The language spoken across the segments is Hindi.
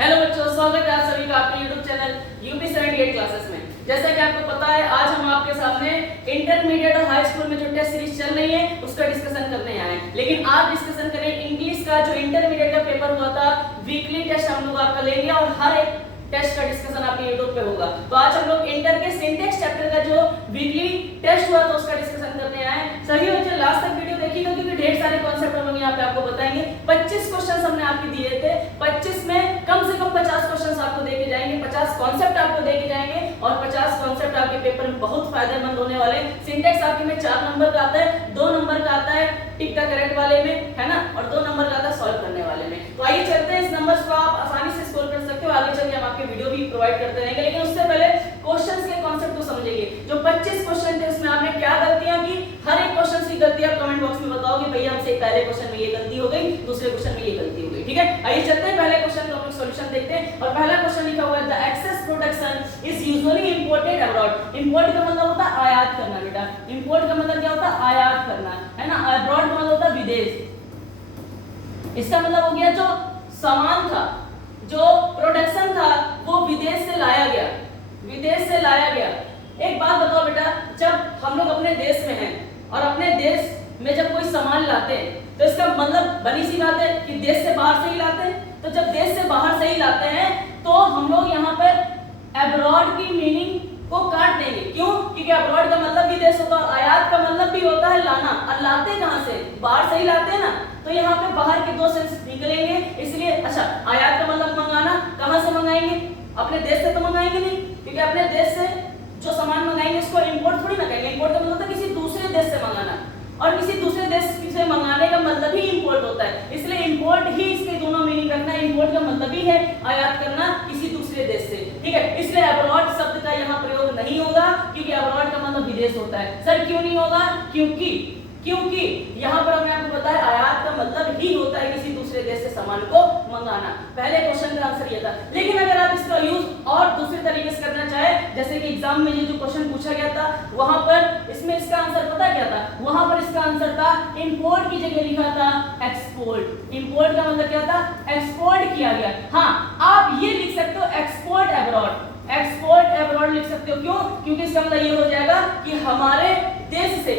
हेलो बच्चों, स्वागत है आप सभी का आपके YouTube चैनल यूपी 78 क्लासेस में। जैसा कि आपको पता है, आज हम आपके सामने इंटरमीडिएट और हाई स्कूल में जो टेस्ट सीरीज चल रही है उसका डिस्कशन करने आए हैं। लेकिन आज डिस्कशन करें इंग्लिश का जो इंटरमीडिएट का पेपर हुआ था, वीकली टेस्ट हम लोग आपका लेंगे और हर एक टेस्ट का डिस्कशन आपके YouTube पे होगा। तो आज हम लोग इंटर के सिंटेक्स चैप्टर का जो वीकली टेस्ट हुआ था उसका डिस्कशन करने आए हैं। सभी बच्चे लास्ट तक वीडियो देखिएगा क्योंकि ढेर सारे कॉन्सेप्ट हम लोग यहाँ पे आपको बताएंगे। 25 क्वेश्चंस हमने आपके दिए थे, 25 में कम से कम 50 क्वेश्चंस आपको देके जाएंगे, 50 कॉन्सेप्ट आपको देके जाएंगे और 50 कॉन्सेप्ट आपके पेपर में बहुत फायदेमंद होने वाले। सिंटेक्स आपके में 4 नंबर का आता है, 2 नंबर का आता है टिक का करेक्ट वाले में, है ना, और 2 नंबर का आता है सॉल्व करने वाले में। तो आइए चलते हैं, इस नंबर्स को आप आसानी से स्कोर कर सकते हो। आगे चल के हम आपके वीडियो भी प्रोवाइड करते रहेंगे, लेकिन उससे पहले क्वेश्चंस के कॉन्सेप्ट को समझेंगे। जो 25 क्वेश्चन थे उसमें आपने क्या गलतियां की, हर एक क्वेश्चन की गलती आप कमेंट बॉक्स में बताओ कि भैया हमसे पहले क्वेश्चन में ये गलती हो गई, दूसरे क्वेश्चन में ये गलती हो गई। ठीक है, आइए चलते हैं पहले क्वेश्चन का हम लोग सॉल्यूशन देखते हैं। और पहला क्वेश्चन लिखा हुआ है the excess production is usually imported abroad. Import का मतलब होता है आयात करना बेटा, इंपोर्ट का मतलब क्या होता है, आयात करना, है ना। अब्रॉड का मतलब होता है विदेश। इसका मतलब हो गया जो सामान था, जो प्रोडक्शन था वो विदेश से लाया गया, विदेश से लाया गया। एक बात बताओ बेटा, जब हम लोग अपने देश में हैं और अपने देश में जब कोई सामान लाते हैं तो इसका मतलब बनी सी बात है कि देश से बाहर से ही लाते हैं। तो जब देश से बाहर से ही लाते हैं तो हम लोग यहाँ पर अब्रॉड की मीनिंग को काट देंगे। क्यों? क्योंकि अब्रॉड का मतलब विदेश होता है, आयात का मतलब भी होता है लाना, और लाते कहाँ से, बाहर से ही लाते हैं ना। तो यहाँ पे बाहर के 2 सेंस निकलेंगे, इसलिए अच्छा आयात का मतलब मंगाना, कहाँ से मंगाएंगे, अपने देश से तो मंगाएंगे नहीं, क्योंकि अपने देश से जो सामान मंगाएंगे उसको इंपोर्ट थोड़ी ना कहेंगे। इंपोर्ट का मतलब होता है किसी दूसरे देश से मंगाना, और किसी दूसरे देश से मंगाने का मतलब ही इंपोर्ट होता है। इसलिए इंपोर्ट ही इसके दोनों मीनिंग रखना है। इंपोर्ट का मतलब ही है आयात करना किसी दूसरे देश से, ठीक है। इसलिए अब्रॉड शब्द का यहाँ प्रयोग नहीं होगा, क्योंकि अब्रॉड का मतलब विदेश होता है। सर क्यों नहीं होगा? क्योंकि यहाँ पर हमने आपको बताया आयात का मतलब ही होता है किसी दूसरे देश से सामान को मंगाना। पहले क्वेश्चन का आंसर ये था। लेकिन अगर आप इसका यूज और दूसरे तरीके से करना चाहे, जैसे कि एग्जाम में ये जो क्वेश्चन पूछा गया था वहां पर इसमें इसका आंसर पता क्या था, वहां पर इसका आंसर था इंपोर्ट की जगह लिखा था एक्सपोर्ट। इंपोर्ट का मतलब क्या था, एक्सपोर्ट किया गया। हाँ, आप ये लिख सकते हो एक्सपोर्ट अब्रॉड, एक्सपोर्ट अब्रॉड लिख सकते हो। क्यों? क्योंकि इसका मतलब ये हो जाएगा कि हमारे देश से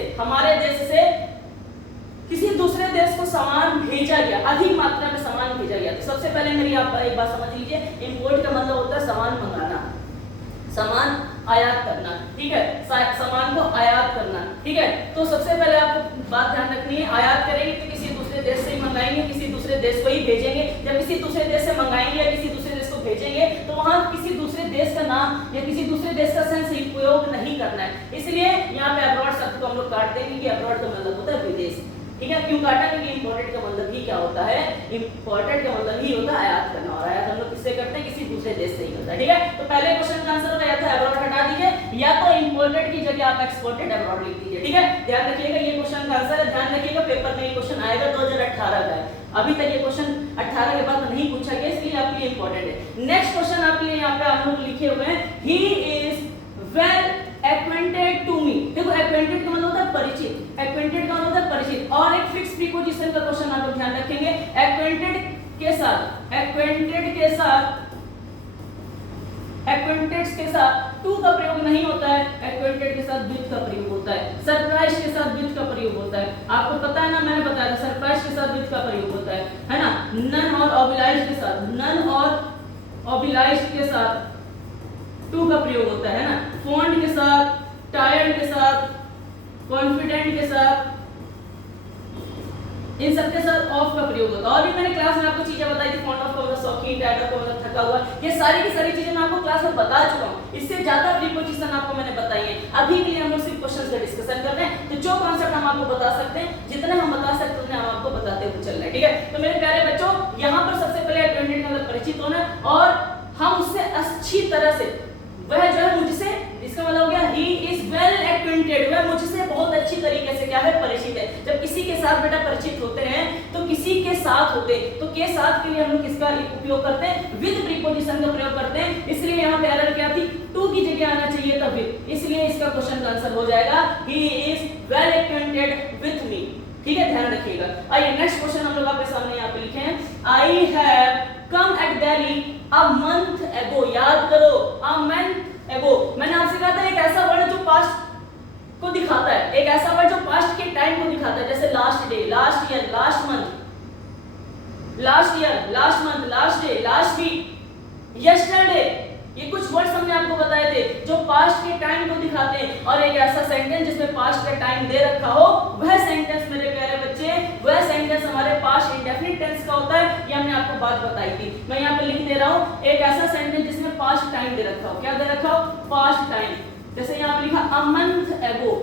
किसी दूसरे देश को सामान भेजा गया, अधिक मात्रा में सामान भेजा गया। तो सबसे पहले मेरी आप एक बात समझ लीजिए, इंपोर्ट का मतलब होता है सामान मंगाना, सामान आयात करना, ठीक है, सामान को आयात करना, ठीक है। तो सबसे पहले आपको बात ध्यान रखनी है, आयात करेंगे तो किसी दूसरे देश से ही मंगाएंगे, किसी दूसरे देश को ही भेजेंगे। जब किसी दूसरे देश से मंगाएंगे या किसी दूसरे देश को भेजेंगे तो वहां किसी दूसरे देश का नाम या किसी दूसरे देश का सेंस उपयोग नहीं करना है। इसलिए यहाँ पे अब्रॉड शब्द को हम लोग काट देंगे कि अब्रॉड का मतलब होता है विदेश, ठीक है। क्यों काटा? क्योंकि इंपोर्टेड का मतलब ही क्या होता है, इंपोर्टेड का मतलब ही होता है आयात करना, और आयात हम लोग किससे करते हैं, किसी दूसरे देश से ही करता है, ठीक है। तो पहले क्वेश्चन का आंसर होगा या तो अब्रॉड हटा दीजिए या तो इंपोर्टेड की जगह आप एक्सपोर्टेड अब्रॉड लिख दीजिए, ठीक है। ध्यान रखिएगा ये क्वेश्चन का आंसर है, ध्यान रखिएगा पेपर में ये क्वेश्चन आएगा 2018 का है। अभी तक ये क्वेश्चन 18 के बाद नहीं पूछा गया, इसलिए आपके लिए इंपॉर्टेंट है। नेक्स्ट क्वेश्चन आपके लिए यहाँ पे आप लोग लिखे हुए हैं, he is well acquainted to me. देखो एक्वेंटेड का मतलब होता है परिचित, एक्वेंटेड का मतलब होता है परिचित, और एक फिक्स प्रीपोजिशन का क्वेश्चन आप लोग ध्यान रखेंगे। एक्वेंटेड के साथ, एक्वेंटेड के साथ, एक्वेंटेड्स के साथ टू का प्रयोग नहीं होता है, एक्वेंटेड के साथ विथ का प्रयोग होता है। सरप्राइज के साथ विथ का प्रयोग होता है, आपको पता है ना, मैंने बताया था सरप्राइज के साथ विथ का प्रयोग होता है ना। नन और ऑबिलाइज्ड के साथ, नन और ऑबिलाइज्ड के साथ टू का प्रयोग होता है ना। फॉन्ड के साथ, टायर्ड के साथ, कॉन्फिडेंट के साथ, इन सब के साथ ऑफ का प्रयोग होता है। और भी मैंने क्लास में आपको चीजें बताई थी, फॉन्ड ऑफ का मतलब शौकीन, टायर्ड ऑफ का मतलब थका हुआ, ये सारी की सारी चीजें मैं आपको क्लास में बता चुका हूं। इससे ज्यादा प्रीपोजिशन आपको मैंने बताई है। अभी के लिए हम लोग सिर्फ क्वेश्चंस का डिस्कशन कर रहे हैं, तो जो कॉन्सेप्ट हम आपको बता सकते हैं, जितने हम बता सकते हैं उतने हम आपको बताते हुए चल रहे हैं, ठीक है। तो मेरे प्यारे बच्चों, यहाँ पर सबसे पहले एक्वेंटेड मतलब परिचित होना, और हम उससे अच्छी तरह से, वह जो है मुझसे, इसका मतलब हो गया ही इज वेल एक्वेंटेड, वह मुझसे बहुत अच्छी तरीके से क्या है, परिचित है। जब किसी के साथ बेटा परिचित होते हैं तो किसी के साथ होते, तो के साथ के लिए हम लोग किसका उपयोग करते हैं, विद प्रीपोजिशन का प्रयोग करते हैं। इसलिए यहाँ पे एरर क्या थी, टू की जगह आना चाहिए था विद, इसलिए इसका क्वेश्चन का आंसर हो जाएगा ही is well acquainted with me, ठीक है, ध्यान रखिएगा। आइए नेक्स्ट क्वेश्चन हम लोग आपके सामने यहाँ पे लिखे हैं, I have come at Delhi a month ago, याद करो, अ मंथ एगो। मैंने आपसे कहा था एक ऐसा वर्ड जो पास्ट को दिखाता है, एक ऐसा वर्ड जो पास्ट के टाइम को दिखाता है, जैसे last day, last year, last month, last year, last month, last day, last week, yesterday. ये कुछ वर्ड्स हमने आपको बताए थे जो पास्ट के टाइम को दिखाते हैं। और एक ऐसा सेंटेंस जिसमें पास्ट का टाइम दे रखा हो, वह सेंटेंस मेरे प्यारे बच्चे, वह सेंटेंस हमारे पास्ट इंडेफिनिट टेंस का होता है। ये हमने आपको बात बताई थी। मैं यहाँ पे लिख दे रहा हूँ एक ऐसा सेंटेंस जिसमें पास्ट टाइम दे रखा हो। क्या दे रखा हो? Past time. जैसे यहाँ पे लिखा a month ago,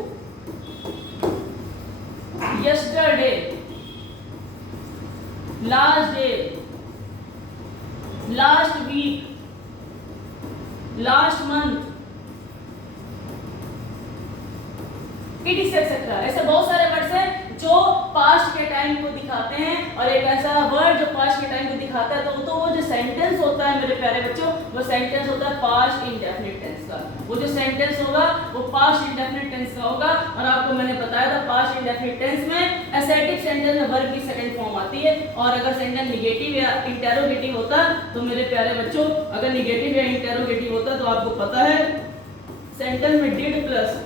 yesterday, last day, last week, last month, et cetera. ऐसे बहुत सारे वर्ड्स हैं जो पास्ट के टाइम को दिखाते हैं। और एक ऐसा वर्ड जो पास्ट के टाइम को दिखाता है तो वो जो सेंटेंस होता है मेरे प्यारे बच्चों, वो सेंटेंस होता है पास्ट इंडेफिनिट टेंस का। वो जो सेंटेंस होगा वो पास्ट इंडेफिनिट टेंस का होगा। और आपको मैंने बताया था पास्ट इंडेफिनिट टेंस में एसेटिव सेंटेंस में वर्ब की सेकंड फॉर्म आती है। और अगर सेंटेंस निगेटिव या इंटेरोगेटिव होता तो मेरे प्यारे बच्चों, अगर निगेटिव या इंटेरोगेटिव होता तो आपको पता है सेंटेंस में डिड प्लस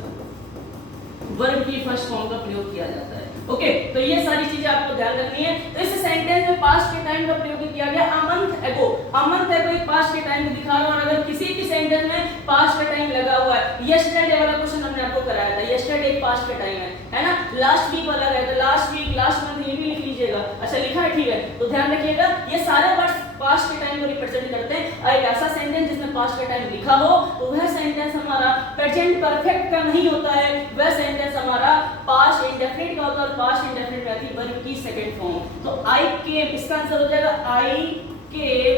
वर्ब की फर्स्ट फॉर्म का प्रयोग किया जाता है। ओके, तो ये सारी चीजें आपको ध्यान रखनी है। तो इस सेंटेंस में पास्ट के टाइम का प्रयोग किया गया अ मंथ एगो। अ मंथ एगो एक पास्ट के टाइम को दिखा रहा हूं। और अगर किसी भी सेंटेंस में पास्ट का टाइम लगा हुआ है, यस्टरडे वाला क्वेश्चन हमने आपको कराया था, यस्टरडे एक पास्ट का टाइम है ना। लास्ट वीक वाला है तो लास्ट वीक, लास्ट मंथ, ये भी लिख लीजिएगा। अच्छा लिखा है, ठीक है। तो ध्यान रखिएगा ये सारे वर्ड्स पास्ट के टाइम को रिप्रेजेंट करते हैं। और एक ऐसा सेंटेंस जिसमें पास्ट का टाइम लिखा हो तो वह सेंटेंस हमारा प्रेजेंट परफेक्ट का नहीं होता है, वह सेंटेंस हमारा पास्ट इंडेफिनिट का होता है। और पास्ट इंडेफिनिट में आती वर्ब की सेकंड फॉर्म। तो आई केम, इसका आंसर हो जाएगा I came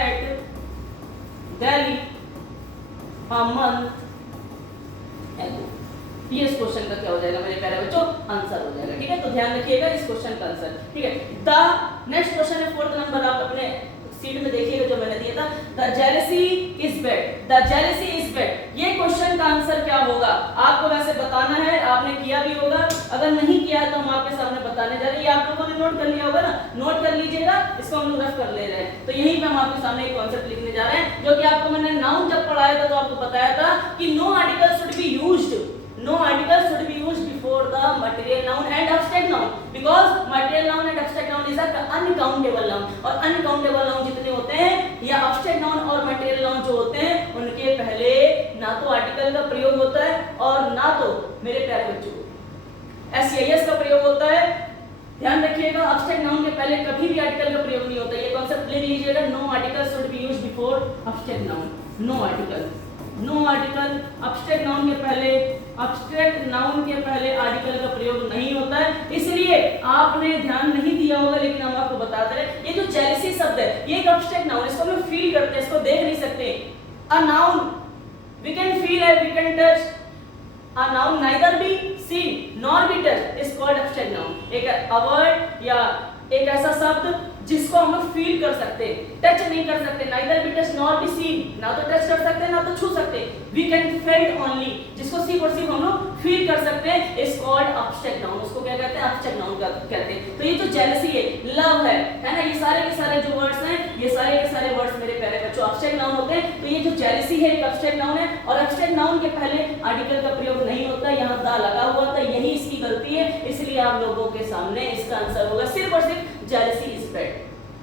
at Delhi a month ago. ये इस क्वेश्चन का क्या हो जाएगा मेरे प्यारे बच्चों? आंसर हो जाएगा। ठीक है, तो ध्यान रखिएगा इस क्वेश्चन का आंसर। ठीक है, द नेक्स्ट क्वेश्चन है 4th नंबर, आप अपने सीट में देखिएगा जो मैंने दिया था। The jealousy is bad, the jealousy is bad. ये क्वेश्चन का आंसर क्या होगा आपको वैसे बताना है, आपने किया भी होगा। अगर नहीं किया है तो हम आपके सामने बताने जा रहे हैं। ये आप लोगों ने नोट कर लिया होगा ना, नोट कर लीजिएगा, इसको हम लोग रफ कर ले रहे हैं। तो यहीं पे हम आपके सामने एक कॉन्सेप्ट लिखने जा रहे हैं जो कि आपको मैंने नाउन जब पढ़ाया था तो आपको बताया था कि no article should be used, no article should be used before the material noun and abstract noun, because material noun and abstract noun is a uncountable noun। और uncountable noun जितने होते हैं या abstract noun और material noun जो होते हैं उनके पहले ना तो आर्टिकल का प्रयोग होता है और ना तो मेरे प्यारे बच्चों SEIS का प्रयोग होता है। ध्यान रखिएगा abstract noun के पहले कभी भी आर्टिकल का प्रयोग नहीं होता। ये कॉन्सेप्ट लिख लीजिएगा, no article should be used before abstract noun, no article, no article. abstract noun के पहले, abstract noun के पहले आर्टिकल का प्रयोग नहीं होता है। इसलिए आपने ध्यान नहीं दिया होगा लेकिन हम आपको बताते हैं। ये जो जेलसी शब्द है ये एक abstract noun है, इसको हम फील करते हैं, इसको देख नहीं सकते। a noun we can feel and we can touch, a noun neither be seen nor be touched is called abstract noun। एक वर्ड या एक ऐसा शब्द जिसको हम लोग फील कर सकते हैं, टच नहीं कर सकते, neither be touched nor be seen, ना तो टच कर सकते हैं ना तो छू सकते हैं। we can felt only, जिसको सिर्फ और सिर्फ हम लोग फील कर सकते हैं, is called abstract noun। उसको क्या कहते हैं? abstract noun कहते हैं। तो ये जो जेलसी है, लव है ना, ये सारे के सारे जो वर्ड्स हैं, ये सारे के सारे वर्ड्स मेरे प्यारे बच्चों abstract noun होते हैं। तो ये जो जेलसी है एक abstract noun है और abstract noun के पहले आर्टिकल का प्रयोग नहीं होता, यहाँ दा लगा हुआ था, यही इसकी गलती है। इसलिए आप लोगों के सामने इसका आंसर होगा सिर्फ और सिर्फ jealousy is bad,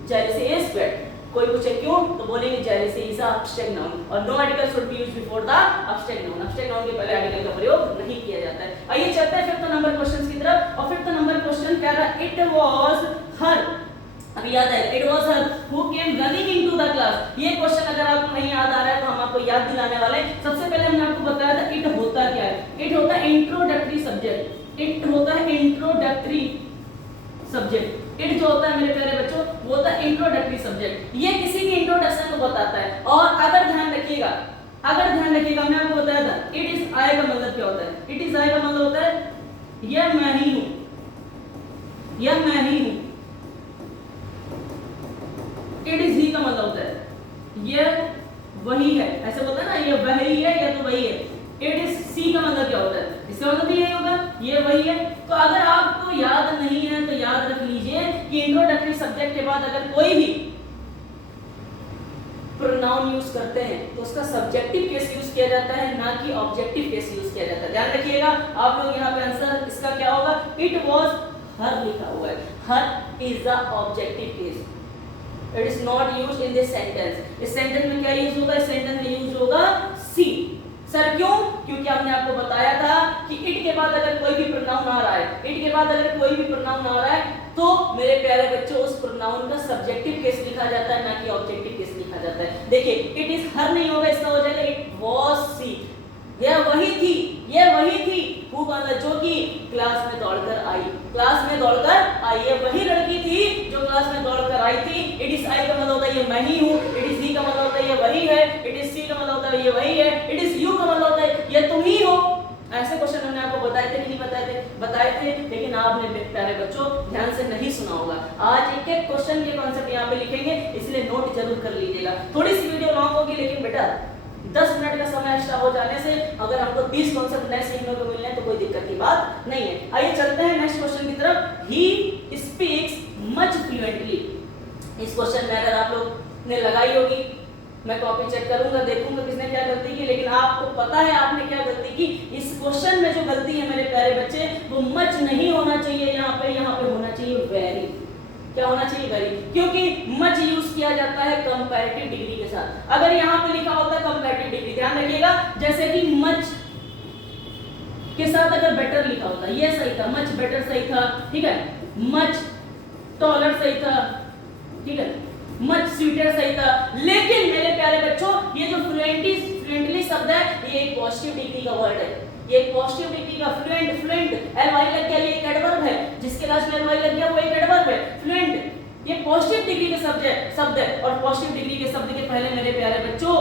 jealousy is bad। कोई पूछे क्यों तो बोलेंगे jealousy is a abstract noun और no article should be used before the abstract noun। abstract noun के पहले आर्टिकल का प्रयोग नहीं किया जाता है। आइए चलते हैं 5th नंबर क्वेश्चन की तरफ। और 5th नंबर क्वेश्चन क्या रहा? it was her, अभी याद है, it was her who came running into the class। ये क्वेश्चन अगर आपको नहीं याद आ रहा है तो हम आपको याद दिलाने वाले हैं। सबसे पहले हमने आपको बताया था it होता क्या है। it होता है इंट्रोडक्टरी सब्जेक्ट, it होता है इंट्रोडक्टरी सब्जेक्ट। इट जो होता है मेरे प्यारे बच्चों वो होता है इंट्रोडक्टरी सब्जेक्ट। ये किसी की इंट्रोडक्शन को बताता है। और अगर ध्यान रखिएगा मैं आपको बताया था इट इज आई का मतलब क्या होता है? इट इज आई का मतलब होता है यह मैं ही हूं, यह मैं ही हूं। इट इज ही का मतलब होता है यह वही है, ऐसे बोलते हैं ना, ये वही है या तो वही है। इट इज सी का मतलब क्या होता है? इसका मतलब यही होगा ये वही है। तो अगर आपको याद नहीं है तो याद रख लीजिए कि इंट्रोडक्टरी सब्जेक्ट के बाद अगर कोई भी प्रोनाउन यूज करते हैं तो उसका सब्जेक्टिव केस यूज किया जाता है, ना कि ऑब्जेक्टिव केस यूज किया जाता है। ध्यान रखिएगा आप लोग, यहाँ पे आंसर इसका क्या होगा, इट वाज हर लिखा हुआ है, her is the objective case, it is not used in this sentence. इस सेंटेंस में क्या यूज होगा, इस सेंटेंस में यूज होगा सी। सर क्यों? क्योंकि हमने आपको बताया था कि इट के बाद अगर कोई भी प्रोनाउन आ रहा है, इट के बाद अगर कोई भी प्रोनाउन आ रहा है तो मेरे प्यारे बच्चों उस प्रोनाउन का सब्जेक्टिव केस लिखा जाता है, ना कि ऑब्जेक्टिव केस लिखा जाता है। देखिए इट इज हर नहीं होगा, इसका हो जाएगा इट वाज सी, यह वही थी, यह वही थी हु जो कि क्लास में दौड़कर आई, क्लास में दौड़कर आई, ये वही लड़की थी जो क्लास में दौड़कर आई थी। इट इज आई का मतलब होता है ये मैं ही हूँ, इट इज ही का मतलब होता है ये वही है, इट इज सी का मतलब होता है ये वही है, इट इज यू का मतलब होता है ये तुम ही हो। ऐसे क्वेश्चन हमने आपको बताए थे कि नहीं बताए थे? बताए थे, लेकिन आपने प्यारे बच्चों ध्यान से नहीं सुना होगा। आज एक एक क्वेश्चन के कॉन्सेप्ट यहाँ पे लिखेंगे, इसलिए नोट जरूर कर लीजिएगा। थोड़ी सी वीडियो लॉन्ग होगी, लेकिन बेटा 10 मिनट का समय एक्स्ट्रा हो जाने से अगर हमको 20 कॉन्सेप्ट नए सीखने को मिलने तो कोई दिक्कत की बात नहीं है। आइए चलते हैं नेक्स्ट क्वेश्चन की तरफ। He speaks much fluently. इस क्वेश्चन में अगर आप लोग ने लगाई होगी, मैं कॉपी चेक करूंगा, देखूंगा किसने क्या गलती की, लेकिन आपको पता है आपने क्या गलती की। इस क्वेश्चन में जो गलती है मेरे प्यारे बच्चे, वो मच नहीं होना चाहिए, यहाँ पे होना चाहिए वेरी। क्या होना चाहिए? वेरी, क्योंकि मच यूज किया जाता है कंपैरेटिव डिग्री के साथ। अगर यहाँ पे लिखा होता है कंपैरेटिव डिग्री, ध्यान रखिएगा, जैसे कि मच के साथ अगर बेटर लिखा होता, ये सही था, मच बेटर सही था, ठीक है, मच टॉलर सही था, ठीक है, मच स्वीटर सही था। लेकिन मेरे प्यारे बच्चों ये जो फ्लुएंटली शब्द है, ये एक पॉजिटिव डिग्री का वर्ड है, ये एक पॉजिटिव डिग्री का फ्लुएंट एल वाई लग गया, ये एक एडवर्ब है, जिसके लास्ट में एल वाई लग गया वो एक एडवर्ब है। फ्लुएंट ये पॉजिटिव डिग्री के शब्द है, और पॉजिटिव डिग्री के शब्द के पहले मेरे प्यारे बच्चों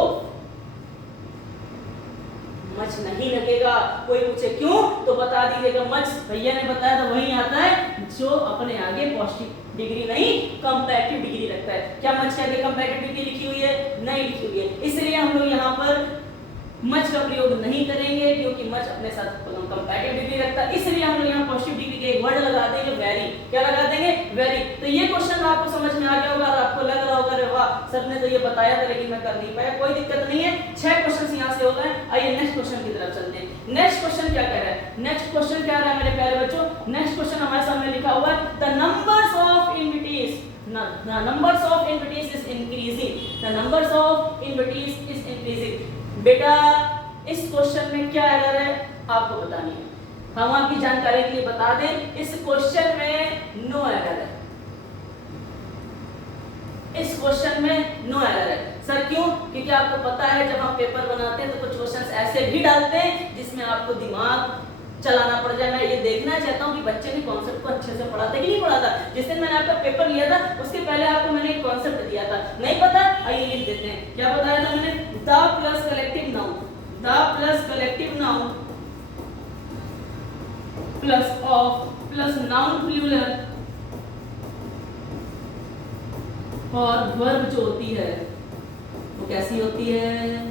मच नहीं लगेगा। कोई पूछे क्यों तो बता दीजिएगा, मच भैया ने बताया तो वही आता है जो अपने आगे पॉजिटिव डिग्री नहीं कंपैरेटिव डिग्री रखता है। क्या मच के आगे कंपैरेटिव डिग्री लिखी हुई है? नहीं लिखी हुई है, इसलिए हम लोग यहाँ पर मच का प्रयोग नहीं करेंगे, क्योंकि मच अपने साथ कंपैरेटिव डिग्री रखता है। इसलिए हम लोग यहाँ पॉजिटिव डिग्री के एक वर्ड लगा देंगे वेरी। क्या लगा देंगे? वेरी। तो ये क्वेश्चन आपको समझ में आ गया होगा और आपको लग रहा होगा अरे वाह सर ने तो ये बताया था लेकिन मैं कर नहीं पाया। कोई दिक्कत नहीं है, 6 क्वेश्चन यहाँ से हो गए। आइए नेक्स्ट क्वेश्चन की तरफ चलते हैं। नेक्स्ट क्वेश्चन क्या कह रहा है? नेक्स्ट क्वेश्चन क्या रहा है मेरे प्यारे बच्चों? नेक्स्ट क्वेश्चन हमारे सामने लिखा हुआ है the numbers of invitees, the numbers of invitees is increasing, the numbers of invitees is increasing। बेटा इस क्वेश्चन में क्या एरर है आपको बतानी है, हम आपकी जानकारी के लिए बता दें, इस क्वेश्चन में नो एरर है, इस क्वेश्चन में नो एरर है। सर क्यों? क्योंकि आपको पता है जब हम पेपर बनाते हैं तो कुछ क्वेश्चंस ऐसे भी डालते हैं जिसमें आपको दिमाग चलाना पड़ जाए। मैं ये देखना चाहता हूँ कि बच्चे ने कॉन्सेप्ट को अच्छे से पढ़ा था कि नहीं पढ़ा था। जिस दिन मैंने आपका पेपर लिया था उसके पहले आपको मैंने एक कॉन्सेप्ट दिया था, नहीं पता? आइए लिख देते हैं। क्या बताया था मैंने? The plus collective noun, the plus collective noun plus of plus noun plural और वर्ब जो होती है वो कैसी होती है?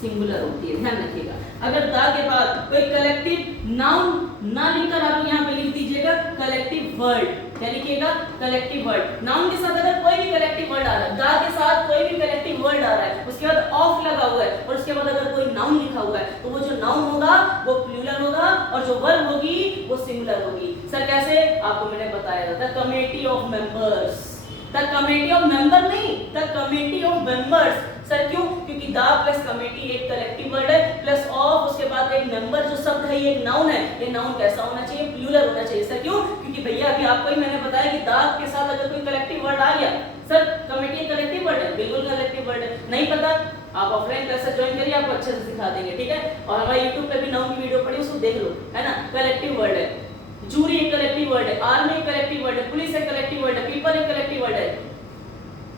सिंगुलर होती है। ध्यान रखिएगा, अगर द के बाद कोई कलेक्टिव नाउन ना लिखकर आप यहाँ पे लिख दीजिएगा कलेक्टिव वर्ड। क्या लिखिएगा? Collective word. नाउन के साथ अगर कोई भी कलेक्टिव वर्ड आ रहा है, द के साथ कोई भी कलेक्टिव वर्ड आ रहा है, उसके बाद ऑफ लगा हुआ है और उसके बाद अगर कोई नाउन लिखा हुआ है तो वो जो नाउन होगा वो प्लूरल होगा और जो वर्ब होगी वो सिंगुलर होगी। सर कैसे? आपको मैंने बताया था, the committee of members, the committee of member नहीं, the committee of members. Sir क्यों? क्योंकि द प्लस कमेटी एक कलेक्टिव वर्ड है, प्लस ऑफ उसके बाद एक मेंबर जो शब्द है ये एक नाउन है। ये नाउन कैसा होना चाहिए? प्लूरल होना चाहिए। सर क्यों? क्योंकि भैया अभी आपको ही मैंने बताया कि द के साथ अगर कोई कलेक्टिव वर्ड आ गया, सर कमेटी एक कलेक्टिव वर्ड है, बिल्कुल कलेक्टिव वर्ड है। नहीं पता? आप ऑफलाइन क्लासेस ज्वाइन करिए, आपको अच्छे से सिखा देंगे, ठीक है। और हमारे YouTube पे भी नाउन की वीडियो पड़ी, उसको देख लो, है ना। कलेक्टिव वर्ड है, जूरी एक कलेक्टिव वर्ड है, आर्मी एक कलेक्टिव वर्ड है, पुलिस एक कलेक्टिव वर्ड है, पीपल एक कलेक्टिव वर्ड है,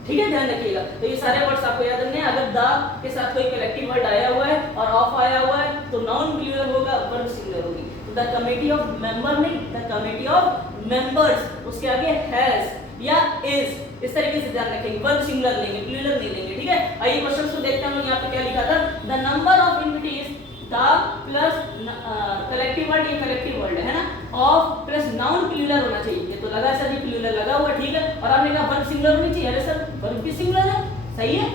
ठीक है। ध्यान रखिएगा। तो ये सारे वर्ड्स आपको याद रखने हैं। अगर द के साथ कोई कलेक्टिव वर्ड आया हुआ है और ऑफ आया हुआ है तो नाउन प्लूरल होगा, वर्ब सिंगुलर होगी। तो द कमेटी ऑफ मेंबर नहीं, द कमेटी ऑफ मेंबर्स, उसके आगे हैज या इज, इस तरीके से ध्यान रखेंगे। वर्ब सिंगुलर लेंगे, प्लूरल नहीं लेंगे, ठीक है। आइए क्वेश्चन को देखते हैं हम। यहाँ पे क्या लिखा था? The number of invitees, the plus collective word, ये कलेक्टिव वर्ड है ना, ऑफ प्लस नाउन प्लूरल होना चाहिए। ये तो लगा सर, ये प्लूरल लगा हुआ, ठीक है। और आपने कहा वर्ब सिंगुलर होनी चाहिए। अरे सर वर्ब भी सिंगुलर है, सही है,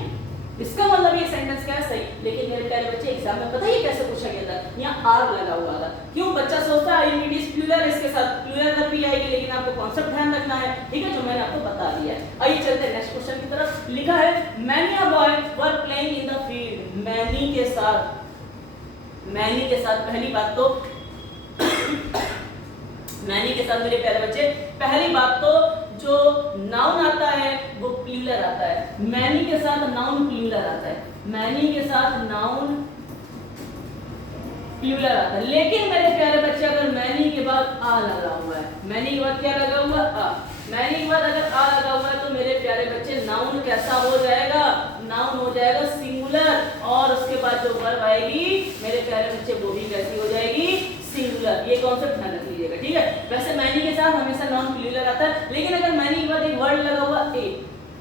इसका मतलब ये सेंटेंस क्या है, सही। लेकिन मेरे प्यारे बच्चे एग्जाम में पता है कैसे पूछा गया था, यहाँ आर लगा हुआ था। क्यों? बच्चा सोचता है आई इट इज प्लूरल, इसके साथ प्लूरल वर्ब भी आएगी, लेकिन आपको कॉन्सेप्ट ध्यान रखना है, ठीक है, जो मैंने आपको बता दिया है। आइए चलते हैं नेक्स्ट क्वेश्चन की तरफ। लिखा है many a boy were playing in the field. Many के साथ पहली बात तो मैनी के साथ मेरे प्यारे बच्चे पहली बात तो जो नाउन आता है वो प्लूरल आता है। मैनी के साथ नाउन प्लूरल आता है, मैनी के साथ नाउन प्लूरल आता है। लेकिन मेरे प्यारे बच्चे अगर मैनी के बाद आ लगा हुआ है, मैनी के बाद क्या लगा हुआ है, आ, मैनी के बाद अगर आ लगा हुआ है तो मेरे प्यारे बच्चे नाउन कैसा हो जाएगा, नाउन हो जाएगा सिंगुलर, और उसके बाद जो वर्ब आएगी मेरे प्यारे बच्चे वो भी कैसी हो जाएगी, सिंगुलर। ये कॉन्सेप्ट ध्यान रख लीजिएगा, ठीक है। वैसे मैनी के साथ हमेशा नाउन प्लूरल आता है, लेकिन अगर मैनी के बाद एक वर्ड लगा हुआ ए,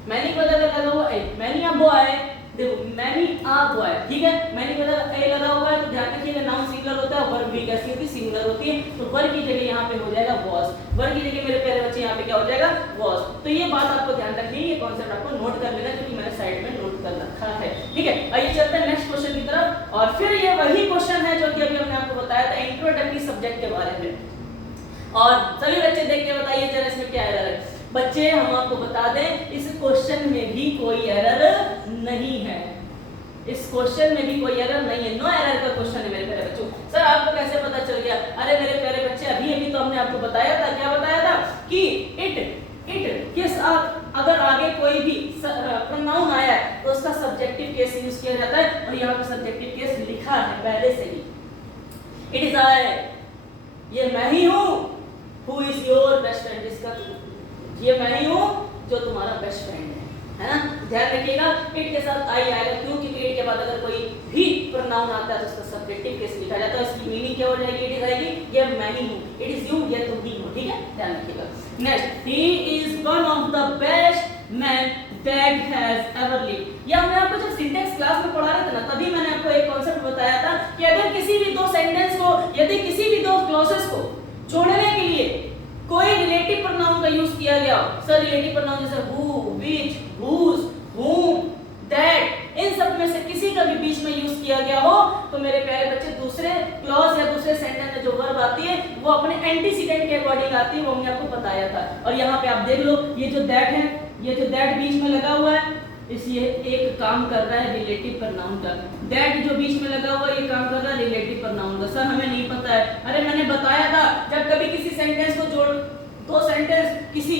मैनी के बाद अगर लगा हुआ ए, मैनी अ बॉय, देखो मैनी अ बॉय, ठीक है, मैनी के बाद ए लगा हुआ है तो ध्यान रखिएगा नाउन सिंगुलर होता है, वर्ब भी कैसी होती है, सिंगुलर होती है। तो वर्ब की जगह यहाँ पे हो जाएगा वॉज, वर्ब की जगह मेरे प्यारे बच्चे यहाँ पे क्या हो जाएगा, वॉज। तो ये बात आपको ध्यान रखनी है, ये कॉन्सेप्ट आपको नोट कर लेना, क्योंकि मैंने साइड में नोट कर रखा है, ठीक है। आइए चलते हैं नेक्स्ट क्वेश्चन की तरफ। और फिर ये वही क्वेश्चन है जो कि अभी हमने आपको बताया था इंट्रोडक्टरी सब्जेक्ट के बारे में। और सभी बच्चे देख के बताइए जरा इसमें क्या एरर है। बच्चे हम आपको बता दें इस क्वेश्चन में भी कोई एरर नहीं है, इस क्वेश्चन में भी कोई एरर नहीं है, नो एरर का क्वेश्चन है मेरे प्यारे बच्चों। सर आपको कैसे पता चल गया? अरे मेरे प्यारे बच्चे अभी तो हमने आपको बताया था, क्या बताया था कि इट के साथ अगर आगे कोई भी प्रोनाउन आया है तो उसका सब्जेक्टिव केस यूज किया जाता है, और यहाँ पे सब्जेक्टिव केस लिखा है पहले से ही, इट इज आई, ये मैं ही हूँ, who is your best friend, जिसका ये मैं ही हूँ जो तुम्हारा बेस्ट फ्रेंड है ना। ध्यान रखिएगा इट के साथ आई आएगा, क्यों? क्योंकि इट के बाद अगर कोई भी प्रोनाउन आता है तो उसका सब्जेक्टिव केस लिखा जाता है, उसकी मीनिंग क्या हो जाएगी, इट इज आएगी, ये मैं ही हूँ, इट इज यू, ये तुम ही हो, ठीक है, ध्यान रखिएगा। Next, he is one of the best man that has ever lived. ये हमने आपको जब सिंटेक्स क्लास में पढ़ा रहे थे ना, तभी मैंने आपको एक कॉन्सेप्ट बताया था कि अगर किसी भी दो सेंटेंस को, यदि किसी भी दो क्लॉजेस को जोड़ने के लिए कोई रिलेटिव प्रोनाउन का यूज किया गया, सर रिलेटिव प्रोनाउन जैसे who, which, whose, whom, that, इन सब में से किसी का भी बीच में यूज किया गया हो तो मेरे प्यारे बच्चे दूसरे क्लॉज या दूसरे सेंटेंस में जो वर्ब आती है वो अपने एंटीसीडेंट के अकॉर्डिंग आती है, वो हमने आपको बताया था। और यहाँ पे आप देख लो ये जो दैट है, ये जो दैट बीच में लगा हुआ है, इस ये एक काम कर रहा है रिलेटिव प्रोनाउन का, दैट जो बीच में लगा हुआ है ये काम कर रहा है रिलेटिव प्रोनाउन का। सर हमें नहीं पता है, अरे मैंने बताया था जब कभी किसी सेंटेंस को जोड़, दो सेंटेंस किसी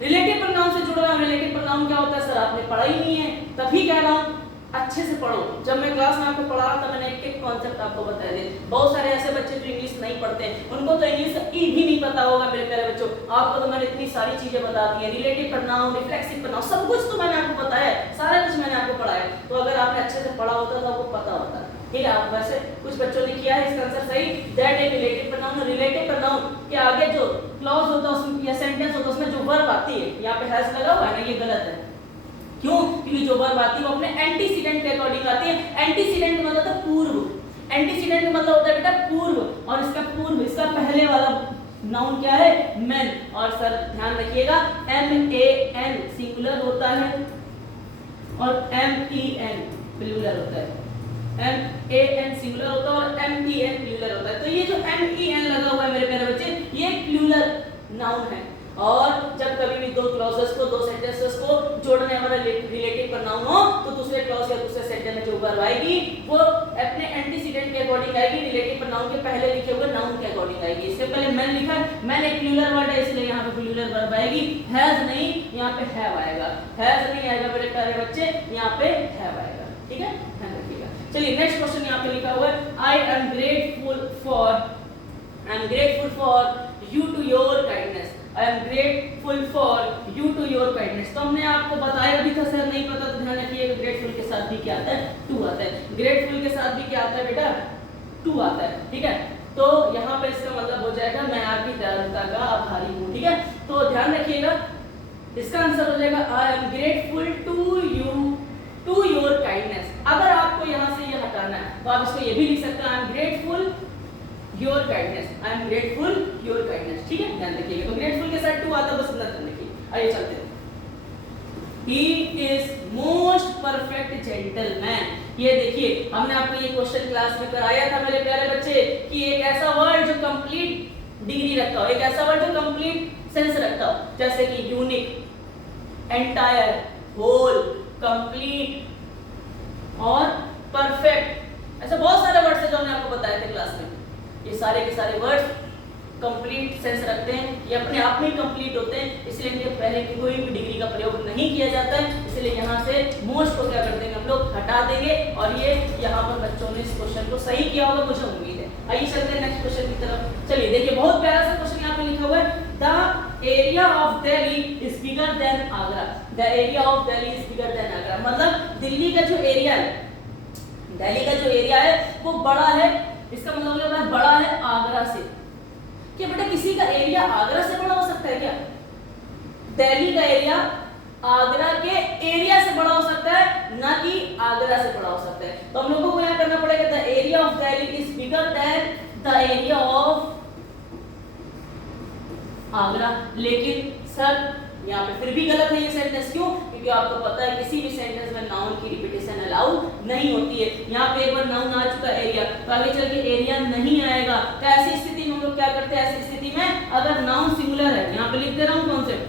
रिलेटिव प्रोनाउन से जुड़ रहा है, रिलेटिव प्रोनाउन क्या होता है सर आपने पढ़ा ही नहीं है, तभी कह रहा हूँ अच्छे से पढ़ो। जब मैं क्लास में आपको पढ़ा रहा था मैंने एक एक कॉन्सेप्ट आपको बताया थे। बहुत सारे ऐसे बच्चे जो इंग्लिश नहीं पढ़ते, उनको तो इंग्लिश ई भी नहीं पता होगा मेरे प्यारे बच्चों। आपको तो मैंने इतनी सारी चीजें बता दी है, रिलेटिव प्रोनाउन, रिफ्लेक्सिव प्रोनाउन, सब कुछ तो मैंने आपको बताया है, सारा कुछ मैंने आपको पढ़ाया है। तो अगर आपने अच्छे से पढ़ा होता तो आपको पता होता, ठीक है। आप वैसे कुछ बच्चों ने किया है इसका आंसर सही, दैट एक रिलेटिव प्रोनाउन, रिलेटिव प्रोनाउन के आगे जो क्लॉज होता है उसमें या सेंटेंस होता है उसमें जो वर्ब आती है, यहाँ पे हैज लगा हुआ है ना, ये गलत है। क्यों? क्योंकि जो वर्ब आती है वो अपने एंटीसीडेंट के अकॉर्डिंग आती है। एंटीसीडेंट मतलब होता है पूर्व, एंटीसीडेंट मतलब होता है बेटा पूर्व, और इसका पूर्व, इसका पहले वाला नाउन क्या है, मैन। और सर ध्यान रखिएगा M-A-N सिंगुलर होता है और M-E-N प्लूरल होता है, M-A-N सिंगुलर होता है और M-E-N प्लूरल होता है। तो ये जो M-E-N लगा हुआ है मेरे प्यारे बच्चे, ये प्लूरल नाउन है। और जब कभी भी दो क्लॉजेस को, दो सेंटेंसेस को जोड़ने वाला रिलेटिव प्रोनाउन हो तो दूसरे क्लॉज या दूसरे सेंटेंस में जो वर्ब आएगी वो अपने एंटीसीडेंट के अकॉर्डिंग आएगी, रिलेटिव प्रोनाउन के पहले लिखे हुए नाउन के अकॉर्डिंग आएगी। इससे पहले मैन लिखा है, मैन एक प्लूरल वर्ड है इसलिए यहाँ पे प्लूरल वर्ब आएगी, हैज नहीं यहाँ पे हैव आएगा, हैज नहीं आएगा मेरे प्यारे बच्चे, यहाँ पे हैव आएगा, ठीक है, ध्यान रखिएगा। चलिए नेक्स्ट क्वेश्चन यहाँ पे लिखा हुआ है, आई am grateful for you to your kindness, I am grateful for you to your kindness। तो हमने आपको बताया भी था, सर नहीं पता तो ध्यान रखिएगा, ग्रेटफुल के साथ भी क्या आता है, टू आता है। ग्रेटफुल के साथ भी क्या आता है बेटा, टू आता है, ठीक है। तो यहाँ पे इसका मतलब हो जाएगा मैं आपकी दयालुता का आभारी हूँ, ठीक है। तो ध्यान रखिएगा इसका आंसर हो जाएगा I am grateful to you to your kindness. अगर आपको यहाँ से ये हटाना है तो आप इसको ये भी लिख सकते हैं, आई am grateful your kindness, I am grateful your kindness, ठीक है, ध्यान रखिएगा। तो ग्रेटफुल के साथ टू आता है, बस इतना ध्यान रखिए। आइए चलते हैं। He is most perfect gentleman. ये देखिए हमने आपको ये क्वेश्चन क्लास में कराया था मेरे प्यारे बच्चे कि एक ऐसा वर्ड जो कंप्लीट डिग्री रखता हो, एक ऐसा वर्ड जो कंप्लीट सेंस रखता हो, जैसे कि यूनिक, एंटायर, होल, कंप्लीट और परफेक्ट। ऐसे बहुत सारे वर्ड्स हैं जो हमने आपको बताए थे क्लास में। ये सारे के सारे वर्ड्स कंप्लीट सेंस रखते हैं, ये अपने आप में ही कंप्लीट होते हैं, इसलिए इनके पहले की कोई भी डिग्री का प्रयोग नहीं किया जाता है। इसलिए यहाँ से मोस्ट को क्या कर देंगे हम लोग, हटा देंगे। और ये यहाँ पर बच्चों ने इस क्वेश्चन को सही किया होगा, मुझे उम्मीद है। आइए चलते हैं नेक्स्ट क्वेश्चन की तरफ। चलिए देखिए बहुत प्यारा सा क्वेश्चन यहाँ पे लिखा हुआ है, the area of Delhi is bigger than Agra. The area of Delhi is bigger than Agra, मतलब दिल्ली का जो एरिया है, दिल्ली का जो एरिया है वो बड़ा है। इसका मतलब होता है बड़ा है आगरा से। क्या बेटा किसी का एरिया आगरा से बड़ा हो सकता है क्या? दिल्ली का एरिया आगरा के एरिया से बड़ा हो सकता है, ना कि आगरा से बड़ा हो सकता है। तो हम लोगों को यहाँ करना पड़ेगा the area of Delhi is bigger than the area of Agra. लेकिन सर यहाँ पे फिर भी गलत है ये सेंटेंस। क्यों? क्योंकि आपको पता है किसी भी सेंटेंस में नाउन की रिपीटेशन अलाउ नहीं होती है। यहाँ पे एक बार नाउन आ चुका एरिया, तो आगे चल के एरिया नहीं आएगा। तो ऐसी स्थिति में हम लोग क्या करते हैं, ऐसी स्थिति में अगर नाउन सिंगुलर है, यहाँ पे लिख दे रहा हूँ कॉन्सेप्ट,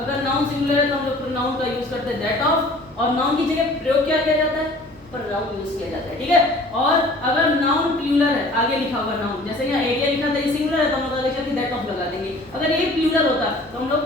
अगर नाउन सिंगुलर है तो हम लोग नाउन का यूज करते हैं दैट ऑफ, और नाउन की जगह प्रयोग क्या किया जाता है, प्रोनाउन यूज किया जाता है। ठीक है। और अगर नाउन प्लूरल है, आगे लिखा हुआ नाउन, जैसे यहाँ एरिया लिखा था ये सिंगुलर है तो हम लोग आगे चल के दैट ऑफ लगा देंगे। अगर ये प्लूरल होता तो हम लोग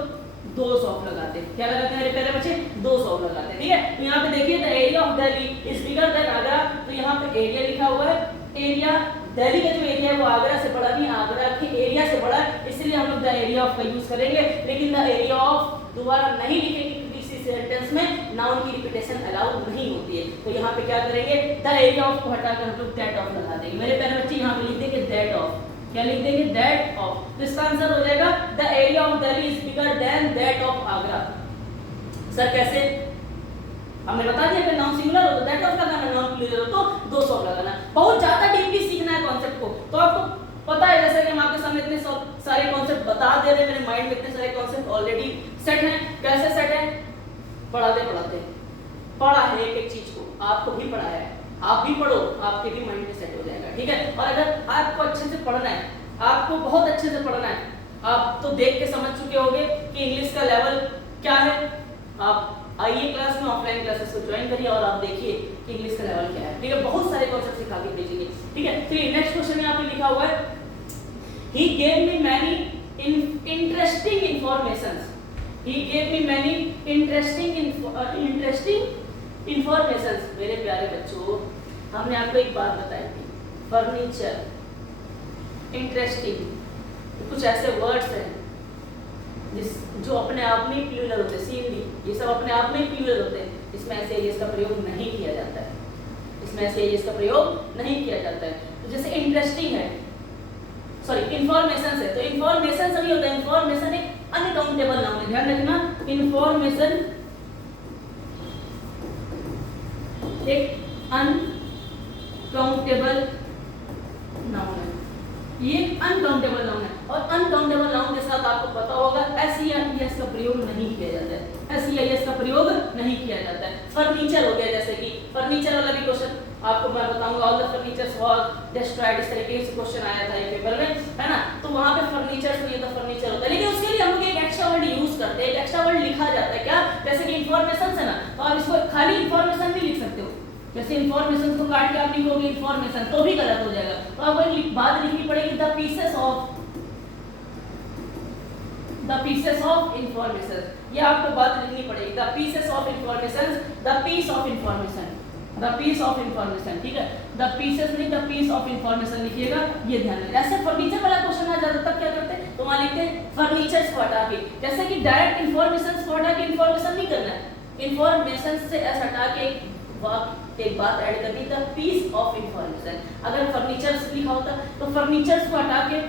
दो ऑफ लगाते हैं। क्या लगाते हैं मेरे प्यारे बच्चे, दो ऑफ लगाते हैं। ठीक है। तो यहाँ पे देखिए the area of Delhi is bigger than Agra, तो यहाँ पे एरिया लिखा हुआ है। एरिया दिल्ली का जो एरिया है वो आगरा से बड़ा नहीं, आगरा के एरिया से बड़ा है, इसलिए हम लोग द एरिया ऑफ का यूज करेंगे। लेकिन द एरिया ऑफ दोबारा नहीं लिखेंगे क्योंकि इसी सेंटेंस में नाउन की रिपीटेशन अलाउ नहीं होती है। तो यहाँ पे क्या करेंगे, द एरिया ऑफ को हटाकर हम लोग दैट ऑफ लगा देंगे। मेरे प्यारे बच्चे यहाँ पे लिख देंगे दैट ऑफ। क्या लिख देंगे, दैट ऑफ। तो इसका आंसर हो जाएगा the area of Delhi is bigger than that of Agra. Sir कैसे? हमने बता दिया कि नाउन सिंगुलर हो तो दैट ऑफ लगाना, नाउन प्लूरल हो तो दो ऑफ लगाना। बहुत ज्यादा डीपली सीखना है कॉन्सेप्ट को, तो आपको पता है जैसे कि हम आपके सामने इतने सारे कॉन्सेप्ट बता दे रहे हैं, मेरे माइंड में इतने सारे कॉन्सेप्ट ऑलरेडी सेट हैं। कैसे सेट है? पढ़ाते पढ़ाते पढ़ा है एक एक चीज को, आपको भी पढ़ाया है, आप भी पढ़ो, आपके भी माइंड में सेट हो जाएगा। ठीक है। और अगर आपको अच्छे से पढ़ना है, आपको बहुत अच्छे से पढ़ना है, आप तो देख के समझ चुके होंगे कि इंग्लिश का लेवल क्या है। आप आइए क्लास में, ऑफलाइन क्लासेस को ज्वाइन करिए और आप देखिए कि इंग्लिश का लेवल क्या है। ठीक है। बहुत सारे कॉन्सेप्ट सिखा के भेजेंगे। ठीक है। चलिए नेक्स्ट क्वेश्चन में यहाँ पे लिखा हुआ है, he gave me many interesting informations. He gave me many interesting informations। मेरे प्यारे बच्चों, हमने आपको एक बात बताई थी, फर्नीचर, इंटरेस्टिंग, कुछ ऐसे वर्ड्स हैं जो अपने आप में प्लूरल होते हैं। सीन भी ये सब अपने आप में प्लूरल होते हैं, इसमें ऐसे एस का प्रयोग नहीं किया जाता है, इसमें ऐसे एस का प्रयोग नहीं किया जाता है। तो जैसे इंटरेस्टिंग है, सॉरी इंफॉर्मेशन है, तो इंफॉर्मेशन नहीं होता, इंफॉर्मेशन एक अनकाउंटेबल नाउन है, ध्यान रखना। इंफॉर्मेशन एक अनकाउंटेबल नाउन है, ये अनकाउंटेबल नाउन है। और अनकाउंटेबल नाउन के साथ आपको पता होगा एस का प्रयोग नहीं किया जाता है, एस का प्रयोग नहीं किया जाता है। फर्नीचर हो गया, जैसे कि फर्नीचर वाला भी क्वेश्चन आपको मैं बताऊंगा, all the furnitures was destroyed, इस तरीके से क्वेश्चन आया था एक पेपर में, है ना। तो वहां पे फर्नीचर नहीं होता, फर्नीचर होता है, लेकिन उसके लिए हम लोग एक एक्स्ट्रा वर्ड यूज करते हैं, एक एक्स्ट्रा वर्ड लिखा जाता है। क्या? जैसे कि इंफॉर्मेशन है ना, तो आप इसको खाली इंफॉर्मेशन भी लिख सकते हो। जैसे इंफॉर्मेशन को काट के आप लिखोगे इंफॉर्मेशन तो भी गलत हो जाएगा, तो आपको एक बात लिखनी पड़ेगी, द पीसेस ऑफ इंफॉर्मेशन। ये आपको बात लिखनी पड़ेगी, the pieces of information, the piece of information, the piece of information. ठीक है। द पीसेस नहीं, द पीस ऑफ इंफॉर्मेशन लिखिएगा, ये ध्यान रखिए। ऐसे फर्नीचर वाला क्वेश्चन आ जाता तब क्या करते हैं, तो वहां लिखते हैं फर्नीचर्स को हटा के, जैसे कि डायरेक्ट इंफॉर्मेशन को हटा के इंफॉर्मेशन नहीं करना है, इंफॉर्मेशन से एस हटा के एक बात ऐड करनी, द पीस ऑफ इंफॉर्मेशन। अगर फर्नीचर्स लिखा होता तो फर्नीचर्स को हटा के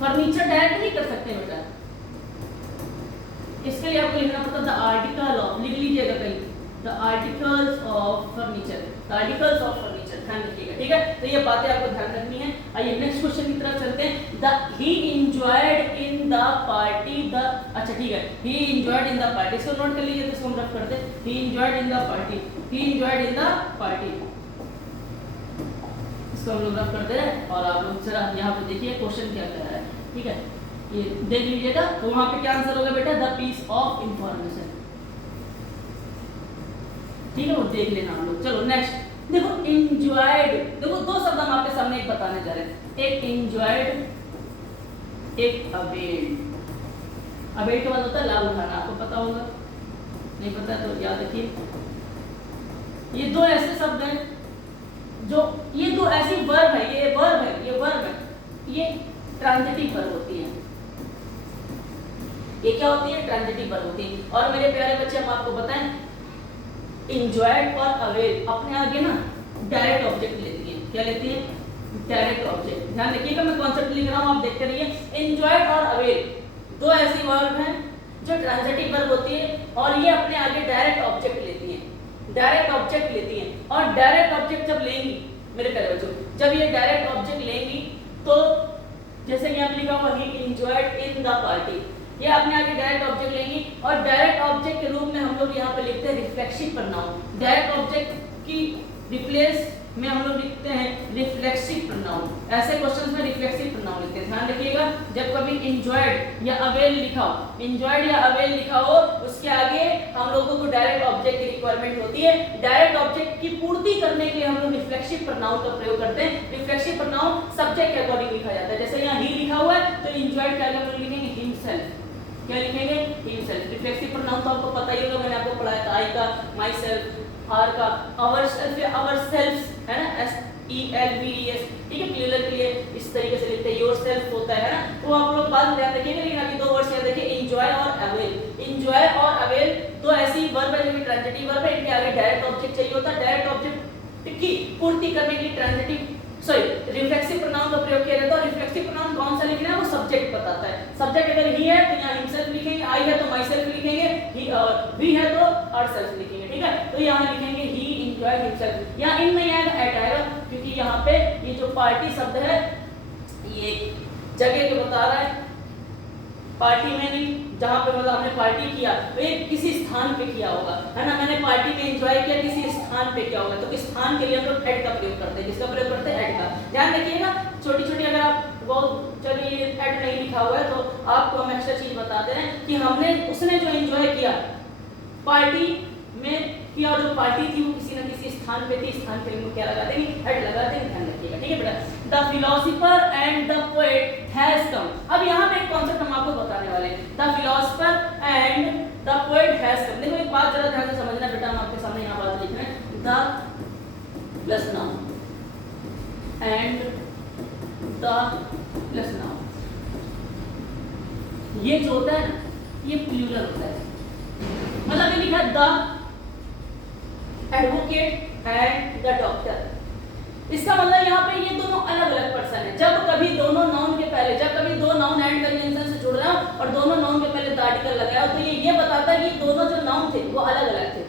फर्नीचर डायरेक्ट नहीं कर सकते बेटा, इसके लिए आपको लिखना पड़ता द आर्टिकल ऑफ, लिख लीजिएगा कहीं, the articles of furniture, the articles of furniture. ध्यान रखिएगा, ठीक है। तो ये बातें आपको ध्यान रखनी है। आइए नेक्स्ट क्वेश्चन की तरफ चलते हैं। The he enjoyed in the party the, अच्छा ठीक है, ही एंजॉयड इन द पार्टी, इसको नोट कर लीजिए, तो इसको हम रफ करते हैं। ही enjoyed in the party, he enjoyed in the party, इसको हम लोग रफ करते हैं। और आप लोग जरा यहाँ पे देखिए क्वेश्चन क्या कह रहा है, ठीक है, ये देख लीजिएगा। तो वहां पे क्या आंसर होगा बेटा, द पीस ऑफ इंफॉर्मेशन, ठीक है, वो देख लेना हम लोग। चलो नेक्स्ट देखो, एंजॉयड, देखो दो शब्द हम आपके सामने एक बताने जा रहे हैं, एक एंजॉयड, एक अवेल्ड। अवेल्ड के बाद होता है लाभ उठाना, आपको पता होगा, नहीं पता तो याद रखिए। ये दो ऐसे शब्द हैं जो, ये दो ऐसी वर्ब है, ये वर्ब है, ये वर्ब है, ये ट्रांजिटिव वर्ब होती है। ये क्या होती है, ट्रांजिटिव वर्ब होती है। और मेरे प्यारे बच्चे हम आपको बताएं, एंजॉयड और अवेल अपने आगे ना डायरेक्ट ऑब्जेक्ट लेती है। क्या लेती है, डायरेक्ट ऑब्जेक्ट। ध्यान रखिएगा, मैं कॉन्सेप्ट लिख रहा हूं, आप देखते रहिए। एंजॉयड और अवेल दो ऐसी वर्ब हैं जो ट्रांजिटिव वर्ब होती है और ये अपने आगे डायरेक्ट ऑब्जेक्ट लेती हैं, डायरेक्ट ऑब्जेक्ट लेती हैं। और डायरेक्ट ऑब्जेक्ट जब लेंगी मेरे प्यारे बच्चों, जब ये डायरेक्ट ऑब्जेक्ट लेंगी तो जैसे कि आप लिखा हुआ ही एंजॉयड इन द पार्टी, ये अपने आगे डायरेक्ट ऑब्जेक्ट लेंगी। और डायरेक्ट ऑब्जेक्ट के रूप में हम लोग यहाँ पे लिखते हैं रिफ्लेक्सिव प्रोनाउन। डायरेक्ट ऑब्जेक्ट की रिप्लेस में हम लोग लिखते हैं रिफ्लेक्सिव प्रोनाउन। ऐसे क्वेश्चंस में रिफ्लेक्सिव प्रोनाउन लिखते हैं। ध्यान रखिएगा, जब कभी एंजॉयड या अवेल लिखा हो, एंजॉयड या अवेल लिखा हो, उसके आगे हम लोगों को डायरेक्ट ऑब्जेक्ट की रिक्वायरमेंट होती है। डायरेक्ट ऑब्जेक्ट की पूर्ति करने के लिए हम लोग रिफ्लेक्सिव प्रोनाउन का प्रयोग करते हैं। रिफ्लेक्सिव प्रोनाउन सब्जेक्ट के अकॉर्डिंग लिखा जाता है। जैसे यहाँ ही लिखा हुआ है तो एंजॉयड के आगे हम लोग लिखेंगे हिमसेल्फ। क्या लिखेंगे, हिमसेल्फ। रिफ्लेक्सिव प्रोनाउन तो आपको पता ही होगा, मैंने आपको पढ़ाया था। आई का, माई सेल्फ, आर का अवरसेल्फ या अवरसेल्फ्स है ना, S E L V E S, ठीक है। प्लूरल के लिए इस तरीके से लिखते हैं, योरसेल्फ होता है ना। तो आप लोग बाद में ध्यान रखिएगा, लेकिन अभी दो वर्ड्स याद रखिए, एंजॉय और अवेल। एंजॉय और अवेल दो ऐसी वर्ब है जो कि ट्रांजिटिव वर्ब है, इनके आगे डायरेक्ट ऑब्जेक्ट चाहिए होता है। डायरेक्ट ऑब्जेक्ट की पूर्ति करने के लिए ट्रांजिटिव रिफ्लेक्सिव प्रोनाउन का प्रयोग किया जाता है। और रिफ्लेक्सिव प्रोनाउन कौन सा लिखना है, वो सब्जेक्ट बताता है। सब्जेक्ट अगर ही है तो यहाँ हिमसेल्फ लिखेंगे, आई है तो माई सेल्फ लिखेंगे, ही और वी है तो आवर सेल्फ लिखेंगे, ठीक है। तो यहाँ लिखेंगे ही एंजॉयड हिमसेल्फ। यहाँ इन नहीं आएगा, एट आएगा, क्योंकि यहाँ पे ये जो पार्टी शब्द है ये जगह को बता रहा है, पार्टी में नहीं, जहाँ पे मतलब हमने पार्टी किया तो ये किसी स्थान पे किया होगा, है ना। मैंने पार्टी में एंजॉय किया, किसी स्थान पे किया होगा, तो इस स्थान के लिए हम लोग एट का प्रयोग करते हैं। किसका प्रयोग करते हैं, एट का। ध्यान रखिएगा, छोटी छोटी अगर आप वो, चलिए एट नहीं लिखा हुआ है तो आपको हम एक्स्ट्रा चीज बताते हैं कि हमने, उसने जो एंजॉय किया पार्टी में किया, और जो पार्टी थी वो किसी न किसी स्थान पे थी, स्थान के लिए क्या लगा देंगे, एट लगा देंगे। ध्यान रखिएगा, ठीक है बेटा। The philosopher and the poet has come. अब यहाँ पे एक कॉन्सेप्ट हम आपको बताने वाले हैं, the philosopher and the poet has come. देखो एक बात जरा ध्यान से समझना बेटा, हम आपके सामने यहाँ बात लिख रहे हैं, the plus noun and the plus noun, ये जो होता है ना, ये प्लूरल होता है। मतलब ये लिखा the advocate and the doctor. इसका मतलब यहाँ पे ये दोनों अलग अलग पर्सन है। जब कभी दोनों नाउन के पहले, जब कभी दो नाउन एंड कंजंक्शन से जुड़ रहा हो और दोनों नाउन के पहले द आर्टिकल लगाया, तो ये बताता है कि दोनों जो नाउन थे वो अलग अलग थे।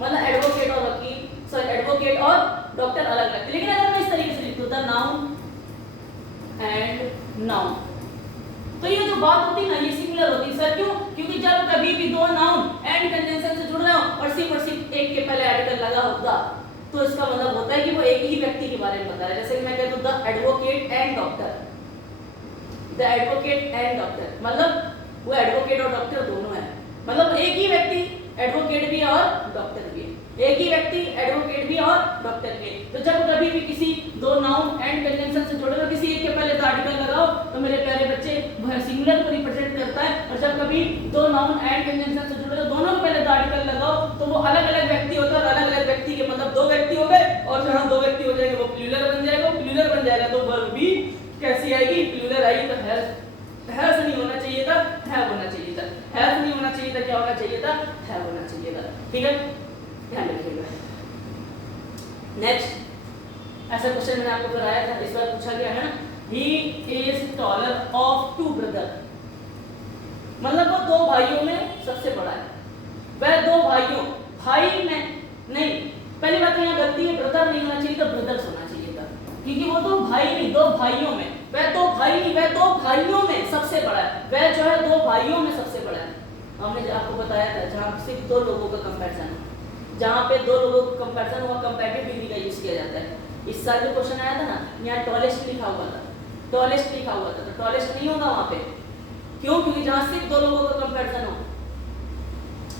मतलब एडवोकेट और वकील, सॉरी एडवोकेट और डॉक्टर अलग अलग थे। लेकिन अगर मैं इस तरीके से लिख दूं द नाउन एंड नाउन, तो ये जो बात होती है ना, ये सिंगुलर होती है। सर क्यों? क्योंकि जब कभी भी दो नाउन एंड कंजंक्शन से जुड़ रहे हो और सिर्फ एक के पहले आर्टिकल लगा होगा, तो इसका मतलब होता है कि वो एक ही व्यक्ति के बारे में बता रहा है। जैसे कि मैं कह दूं the advocate and doctor, the advocate and doctor, मतलब वो एडवोकेट और डॉक्टर दोनों है। मतलब एक ही व्यक्ति एडवोकेट भी और डॉक्टर भी, एक ही व्यक्ति एडवोकेट भी और डॉक्टर भी। तो जब कभी भी किसी दो नाउन एंड कंजंक्शन से जुड़े हो, किसी एक के पहले द आर्टिकल लगाओ, तो मेरे प्यारे बच्चे वह सिंगुलर को रिप्रेजेंट करता है। और जब कभी दो नाउन एंड कंजंक्शन से जुड़े हो, दोनों के पहले द आर्टिकल लगाओ, तो वो अलग अलग व्यक्ति होता है। और अलग अलग व्यक्ति के मतलब दो व्यक्ति हो गए, और जहां दो व्यक्ति हो जाएंगे वो प्लूरल बन जाएगा। प्लूरल बन जाएगा तो वर्ब भी कैसी आएगी, प्लूरल आएगी। तो हैज नहीं होना चाहिए था, हैव होना चाहिए था। हैज नहीं होना चाहिए था, क्या होना चाहिए था, हैव होना चाहिए था। ठीक है, ध्यान रखिएगा। नेक्स्ट ऐसा क्वेश्चन मैंने आपको कराया था, इस बार पूछा गया है ना, he is taller of two brother. मतलब वो दो भाइयों में सबसे बड़ा है। वह दो भाइयों, भाई में नहीं, पहली बात तो यहाँ गलती है, ब्रदर नहीं होना चाहिए था, ब्रदर्स होना चाहिए। क्योंकि वो तो भाई नहीं, दो भाइयों में, वह दो भाई नहीं, वह दो भाइयों में सबसे बड़ा है, वह जो है दो भाइयों में सबसे बड़ा है। हमने आपको बताया था जहाँ सिर्फ दो लोगों का कंपैरिजन हो, जहाँ पे दो लोगों का कंपैरिजन हुआ कंपैरेटिव डिग्री का यूज किया जाता है। इस साल जो क्वेश्चन आया था ना, यहाँ टॉलेस्ट लिखा हुआ था, टॉलेस्ट लिखा हुआ था, तो टॉलेस्ट नहीं होगा वहाँ पे, क्यों? क्योंकि जहाँ सिर्फ दो लोगों का कंपैरिजन हो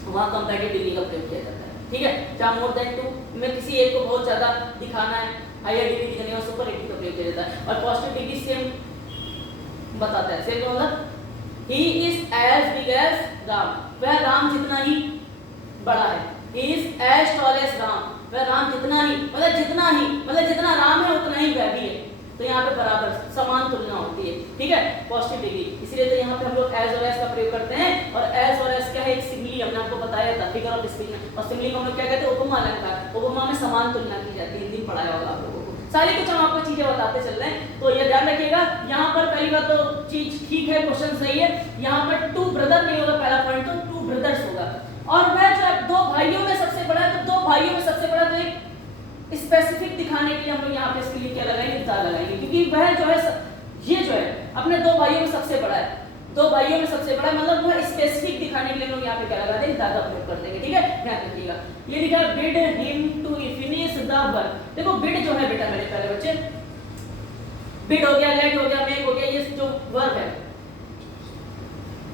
वहाँ कंपैरेटिव डिग्री का प्रयोग किया जाता है, ठीक है। जहाँ मोर देन टू में किसी एक को बहुत ज्यादा दिखाना है, हायर डिग्री दिखानी है, सुपरलेटिव का प्रयोग किया जाता है। और पॉजिटिव डिग्री सेम बताता है, सेम मतलब he is as big as Ram, वह राम जितना ही बड़ा है, he is as tall as Ram, वह राम जितना ही मतलब जितना राम है उतना ही वह भी है। तो यहाँ पे बराबर समान तुलना होती है, ठीक है, पॉजिटिव डिग्री। इसलिए तो यहाँ पे हम लोग एज और एस का प्रयोग करते हैं। और एज और एस क्या है? एक सिमिली, हमने आपको बताया था फिगर ऑफ स्पीच में। और सिमिली को हम लोग क्या कहते हैं? उपमा अलंकार। उपमा में समान तुलना की जाती है, हिंदी में पढ़ाया होगा आप लोगों को। सारी कुछ हम आपको चीजें बताते चल रहे हैं, तो ये ध्यान रखिएगा। यहाँ पर पहली बात तो चीज ठीक है, क्वेश्चन सही है। यहाँ पर टू ब्रदर नहीं होगा पहला पॉइंट, तो टू ब्रदर्स होगा। और वह जो है दो भाइयों में सबसे बड़ा है, तो दो भाइयों में सबसे बड़ा, तो एक स्पेसिफिक दिखाने के लिए हम लोग यहाँ पे इसके लिए क्या लगाएंगे? दा लगाएंगे, क्योंकि वह जो है ये जो है अपने दो भाइयों में सबसे बड़ा है, दो भाइयों में सबसे बड़ा मतलब वह स्पेसिफिक दिखाने के लिए हम लोग यहाँ पे क्या लगा देंगे? दा का प्रयोग कर देंगे, ठीक है, ध्यान रखिएगा। ये लिखा है bid him to finish the work. देखो बिड जो है बेटा मेरे प्यारे बच्चे, बिड हो गया, लेट हो गया, मेक हो गया, ये जो वर्ब है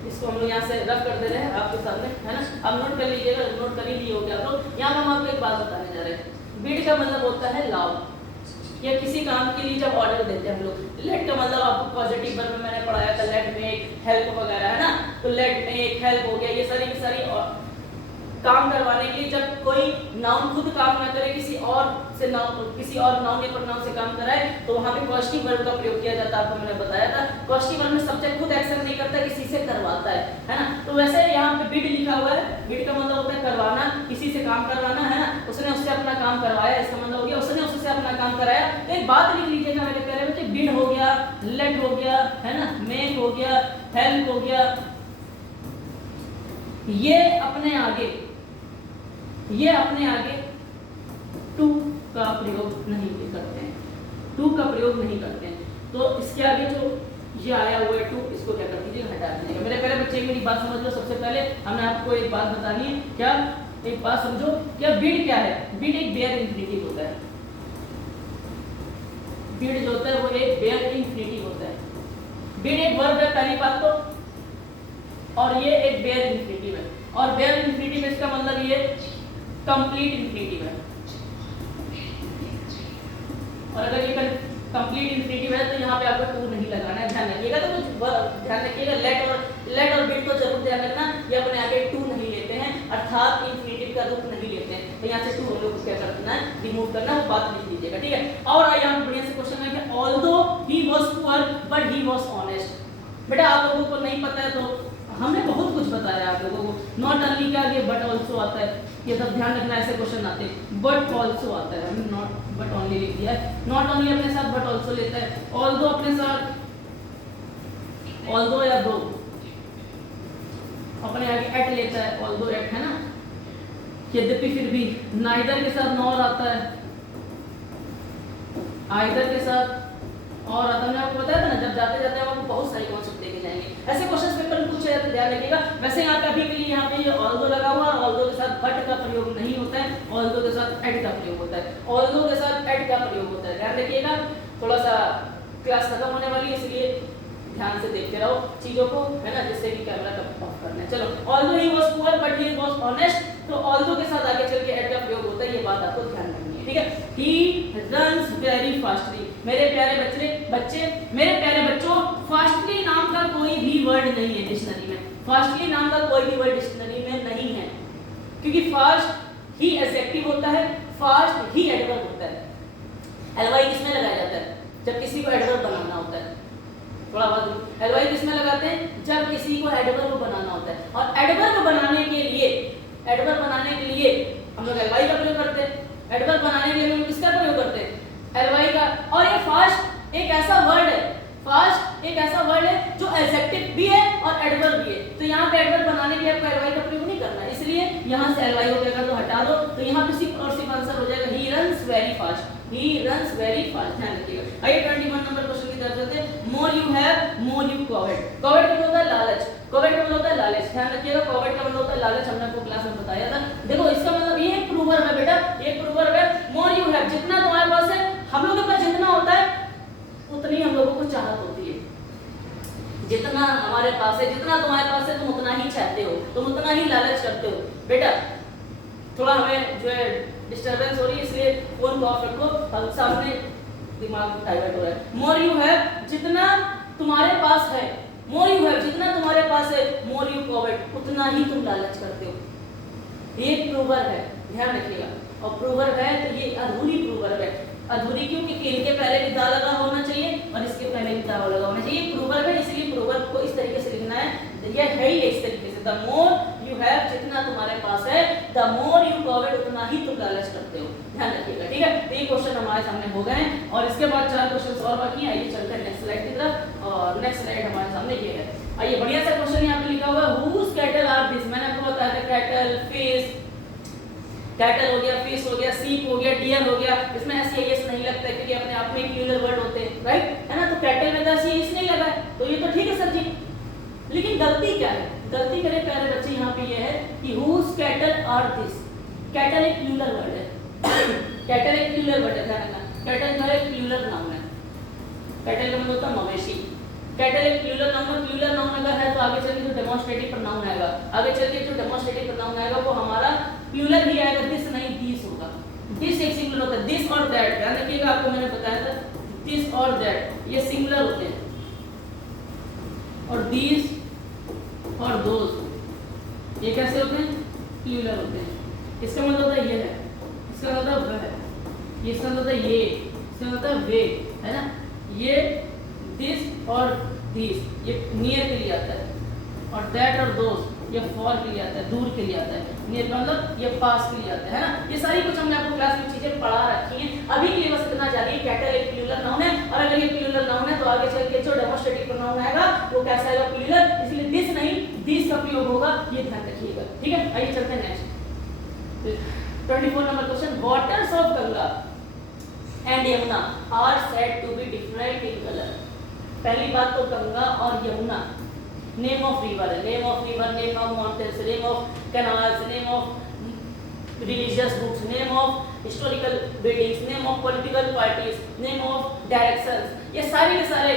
इसको हम लोग यहाँ से रफ कर दे रहे हैं आपके सामने, है ना। अब नोट कर लीजिएगा, नोट कर ही लिए हो गया आप लोग। यहाँ पर हम आपको एक बात बताने जा रहे हैं। बिड का मतलब होता है लाओ, या किसी काम के लिए जब ऑर्डर देते हैं हम लोग। लेट का मतलब आपको पॉजिटिव वर्ब में मैंने पढ़ाया था, लेट मेक, हेल्प वगैरह, है ना। तो लेट मेक, हेल्प हो गया, ये सारी की सारी काम करवाने के लिए जब कोई नाउन खुद काम ना करे, किसी और से नाउन, किसी और नाउन या प्रोनाउन से काम कराए, तो वहां पे पॉजिटिव वर्ब का प्रयोग किया जाता है। आपको मैंने बताया था पॉजिटिव वर्ब में सब्जेक्ट खुद एक्शन नहीं करता, किसी से करवाता है ना। तो वैसे यहाँ पे बिड लिखा हुआ है, बिड का मतलब होता है करवाना, किसी से काम करवाना, है ना। उसने उससे अपना काम करवाया, इसका मतलब हो गया उसने उससे अपना काम कराया। तो एक बात लिख लीजिएगा मेरे प्यारे बच्चे, बिड हो गया, लेट हो गया, है ना, मेक हो गया, हेल्प हो गया, ये अपने आगे टू का प्रयोग नहीं करते हैं, टू का प्रयोग नहीं करते हैं। तो इसके आगे जो ये आया हुआ है टू, इसको क्या कर दीजिएगा? हटा दीजिएगा। मेरे पहले बच्चे मेरी बात समझ लो। सबसे पहले हमने आपको एक बात बतानी है, क्या? एक बात समझो, क्या बिड क्या है? बिड एक बेयर इंफिनिटिव होता है। बिड जो होता है वो एक बेयर इंफिनिटिव होता है। बिड एक वर्ब है पहली बात तो, और ये एक बेयर इंफिनिटिव है। और बेयर इंफिनिटिव इसका मतलब ये कंप्लीट इंफिनिटिव है। और अगर ये कंप्लीट इंफिनिटिव है तो यहाँ पे आपको टू नहीं लगाना है, ध्यान रखिएगा। तो कुछ ध्यान रखिएगा, लेट और बिड तो जरूर ध्यान रखना, ये अपने आगे टू नहीं लेते हैं, अर्थात इंफिनिटिव का रूप नहीं लेते हैं। तो यहाँ से टू हम लोग क्या करना है? रिमूव करना है, वो बात लिख लीजिएगा, ठीक है। और यहाँ पे बढ़िया से क्वेश्चन है कि although he was poor but he was honest. बेटा आप लोगों को नहीं पता है तो हमने बहुत कुछ बताया आप लोगों को। नॉट ओनली के आगे बट ऑल्सो आता है, ये सब ध्यान रखना, ऐसे क्वेश्चन आते हैं। बट ऑल्सो आता है, हमने नॉट बट ओनली लिख दिया है। नॉट ओनली अपने साथ बट ऑल्सो लेता है, ऑल्दो अपने साथ, ऑल्दो या दो अपने आगे एट लेता है, ऑल्दो एट, है ना। यद्यपि फिर भी नाइदर के साथ नॉर आता है, आइदर के साथ और आता है। आपको बताया था ना, जब जाते जाते आपको बहुत सारे कॉन्सेप्ट देखे जाएंगे। ऐसे क्वेश्चन पेपर में पूछे जाते, ध्यान रखिएगा। वैसे यहाँ पे अभी के लिए यहाँ पे ये ऑल्दो लगा हुआ है, ऑल्दो के साथ बट का प्रयोग नहीं होता है, ऑल्दो के साथ एट का प्रयोग होता है, ऑल्दो के साथ एट का प्रयोग होता है, ध्यान रखिएगा। थोड़ा सा क्लास खत्म होने वाली है, इसलिए ध्यान से देखते रहो चीजों को, है ना, जिससे कि कैमरा का ऑफ करना है। चलो, although he was poor but he was honest, तो ऑल्दो के साथ आगे चल के एट का प्रयोग होता है, ये बात आपको ध्यान रखनी है, ठीक है। He runs very fastly. मेरे प्यारे बच्चे, मेरे प्यारे बच्चों, फास्टली नाम का कोई भी वर्ड नहीं है डिक्शनरी में। फास्टली नाम का कोई भी वर्ड डिक्शनरी में नहीं है, क्योंकि फास्ट ही एडजेक्टिव होता है, फास्ट ही एडवर्ब होता है। एलवाई किसमें लगाया जाता है? जब किसी को एडवर्ब बनाना होता है। थोड़ा बहुत एलवाई किसमें लगाते हैं? जब किसी को एडवर्ब बनाना होता है। और एडवर्ब बनाने के लिए हम लोग एलवाई का प्रयोग करते हैं। एडवर्ब बनाने के लिए हम किसका प्रयोग करते हैं? एलवाई का। और ये फास्ट एक ऐसा वर्ड है, फास्ट एक ऐसा वर्ड है जो एडजेक्टिव भी है और एडवर्ब भी है। तो यहाँ पे एडवर्ब बनाने के लिए आपको एलवाई का प्रयोग नहीं करना है, इसलिए यहाँ से एलवाई हो जाएगा तो हटा दो। तो यहाँ पे सिर्फ और सिर्फ आंसर हो जाएगा he runs very fast. He runs very fast, ध्यान रखिएगा। आइए 21 नंबर क्वेश्चन की तरफ चलते हैं। More you have more you covet. Covet का मतलब होता है लालच, कोवेट का मतलब होता है लालच, ध्यान रखिएगा। कोवेट का मतलब होता है लालच, हमने आपको क्लास में बताया था। देखो इसका मतलब ये एक प्रूवर्ब है बेटा, एक प्रूवर्ब है। मोर यू हैव, जितना तुम्हारे पास है, हम लोगों के पास जितना होता है उतनी हम लोगों को चाहत होती है। जितना हमारे पास है, जितना तुम्हारे पास है, तुम उतना ही चाहते हो, तुम उतना ही लालच करते हो। बेटा थोड़ा हमें जो है डिस्टरबेंस हो रही है, इसलिए फोन को ऑफ रखो, हम सामने दिमाग डाइवर्ट हो रहा है। मोर यू हैव, जितना तुम्हारे पास है, मोर यू हैव, जितना तुम्हारे पास है, मोर यू कोवेट, उतना ही तुम लालच करते हो। ये प्रूवर्ब है, ध्यान रखिएगा। और प्रूवर्ब है तो ये अधूरी प्रूवर्ब है। अधूरी क्यों? क्योंकि इनके पहले भी दा लगा होना चाहिए और इसके पहले भी दा लगा होना चाहिए। प्रूवर्ब है, इसलिए प्रूवर्ब को इस तरीके से लिखना है, ये है ही इस तरीके से। द मोर यू हैव, जितना तुम्हारे पास है, द मोर यू कोवेट, उतना ही तुम लालच करते हो, ध्यान रखिएगा, ठीक है। तो ये क्वेश्चन हमारे सामने हो गए हैं और इसके बाद 4 क्वेश्चंस और बाकी हैं। आइए चलते हैं नेक्स्ट स्लाइड की तरफ। और नेक्स्ट स्लाइड हमारे सामने ये है। आइए बढ़िया सा क्वेश्चन यहाँ पे लिखा हुआ है, हुज कैटल आर दिस। मैंने आपको बताया था कैटल, फिश, कैटल हो गया, फिश हो गया, सीप हो गया, डियर हो गया। इसमें एस नहीं लगता है क्योंकि अपने आप में एक प्लूरल वर्ड होते हैं, राइट, है ना। तो कैटल में एस नहीं लगा है, तो ये तो ठीक है सर जी। लेकिन गलती क्या है? गलती करे प्यारे बच्चे यहाँ पे ये है कि whose cattle are this. Cattle एक प्लूरल वर्ड है, कैटल एक प्लूरल वर्ड है, ध्यान रखना। कैटल जो है एक प्लूरल नाउन है। कैटल का मतलब होता है मवेशी। कैटल एक प्लूरल नाउन है। प्लूरल नाउन अगर है तो आगे चल के जो डेमोंस्ट्रेटिव प्रोनाउन आएगा, आगे चल के जो डेमोंस्ट्रेटिव प्रोनाउन आएगा वो हमारा प्लूरल ही आएगा, दिस नहीं दिस होगा। दिस एक सिंगुलर होता है, दिस और दैट, ध्यान रखिएगा, आपको मैंने बताया था दिस और दैट ये सिंगुलर होते हैं, और दीस और दोस ये कैसे होते हैं? प्लूरल होते हैं। इसका मतलब होता है ये है, इसका मतलब वह है, ये इसका मतलब है ये, इसका मतलब वे, है ना। ये दिस और दिस ये नियर के लिए आता है, और दैट और दोस ये फॉर के लिए आता है, दूर के लिए आता है। नियर का मतलब ये पास के लिए आता है ना। ये सारी कुछ हमने आपको क्लास में चीजें पढ़ा रखी हैं। अभी के लिए बस इतना जानिए, कैटल एक प्लूरल नाउन है, और अगर ये प्लूरल नाउन है तो आगे चल के जो डेमोंस्ट्रेटिव प्रोनाउन आएगा वो कैसा आएगा? प्लूरल, इसलिए दिस नहीं दिस का प्रयोग होगा, ये ध्यान रखिएगा, ठीक है। आइए चलते हैं next 24 number question. Waters of Ganga and Yamuna are said to be different in colour. पहली बात तो गंगा और यमुना नेम ऑफ रिवर है, name of river, name of mountains, name of canals, name of religious books, name of historical buildings, name of political parties, name of directions, ये सारे के सारे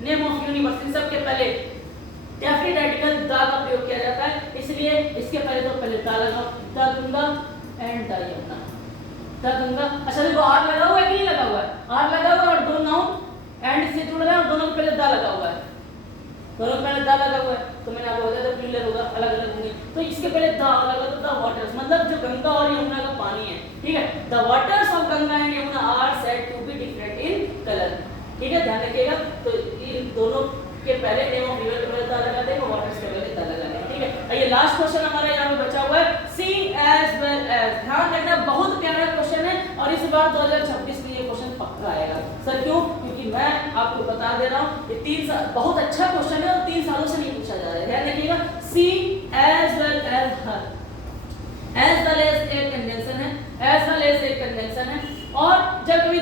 नेम ऑफ यूनिवर्सिटी, सबके पहले डेफिनेट आर्टिकल द का प्रयोग किया जाता है, इसलिए इसके पहले तो पहले द लगा, the Ganga and the Yamuna, the Ganga. अच्छा देखो आर लगा हुआ है कि नहीं लगा हुआ है? आर लगा हुआ है और दो नाउन एंड से जुड़ रहे हैं और दोनों के पहले द लगा हुआ है, दोनों पहले दा लगा हुआ है, तो मैंने आपको बताया था प्लूरल होगा, अलग अलग होंगे। तो इसके पहले दा लगा तो द वाटर्स, मतलब जो गंगा और यमुना का पानी है, ठीक है। The waters of Ganga and Yamuna are said to be different in colour, ठीक है, ध्यान रखिएगा। तो इन दोनों के पहले नेम ऑफ रिवर के पहले दा लगा देंगे, वाटर्स के पहले दा लगा देंगे, ठीक है। ये लास्ट क्वेश्चन हमारा यहाँ पे बचा हुआ है, सी एज वेल एज। ध्यान रखना, बहुत प्यारा क्वेश्चन है और इस बार 2026 में ये क्वेश्चन पक्का आएगा। सर क्यों? क्योंकि मैं आपको बता दे रहा हूँ ये 3 साल बहुत अच्छा क्वेश्चन है और 3 सालों से नहीं पूछा जा रहा है, ध्यान रखिएगा। सी एज वेल एज हर, एज वेल एज एक कंजंक्शन है, एज वेल एज एक कंजंक्शन है, और जब कभी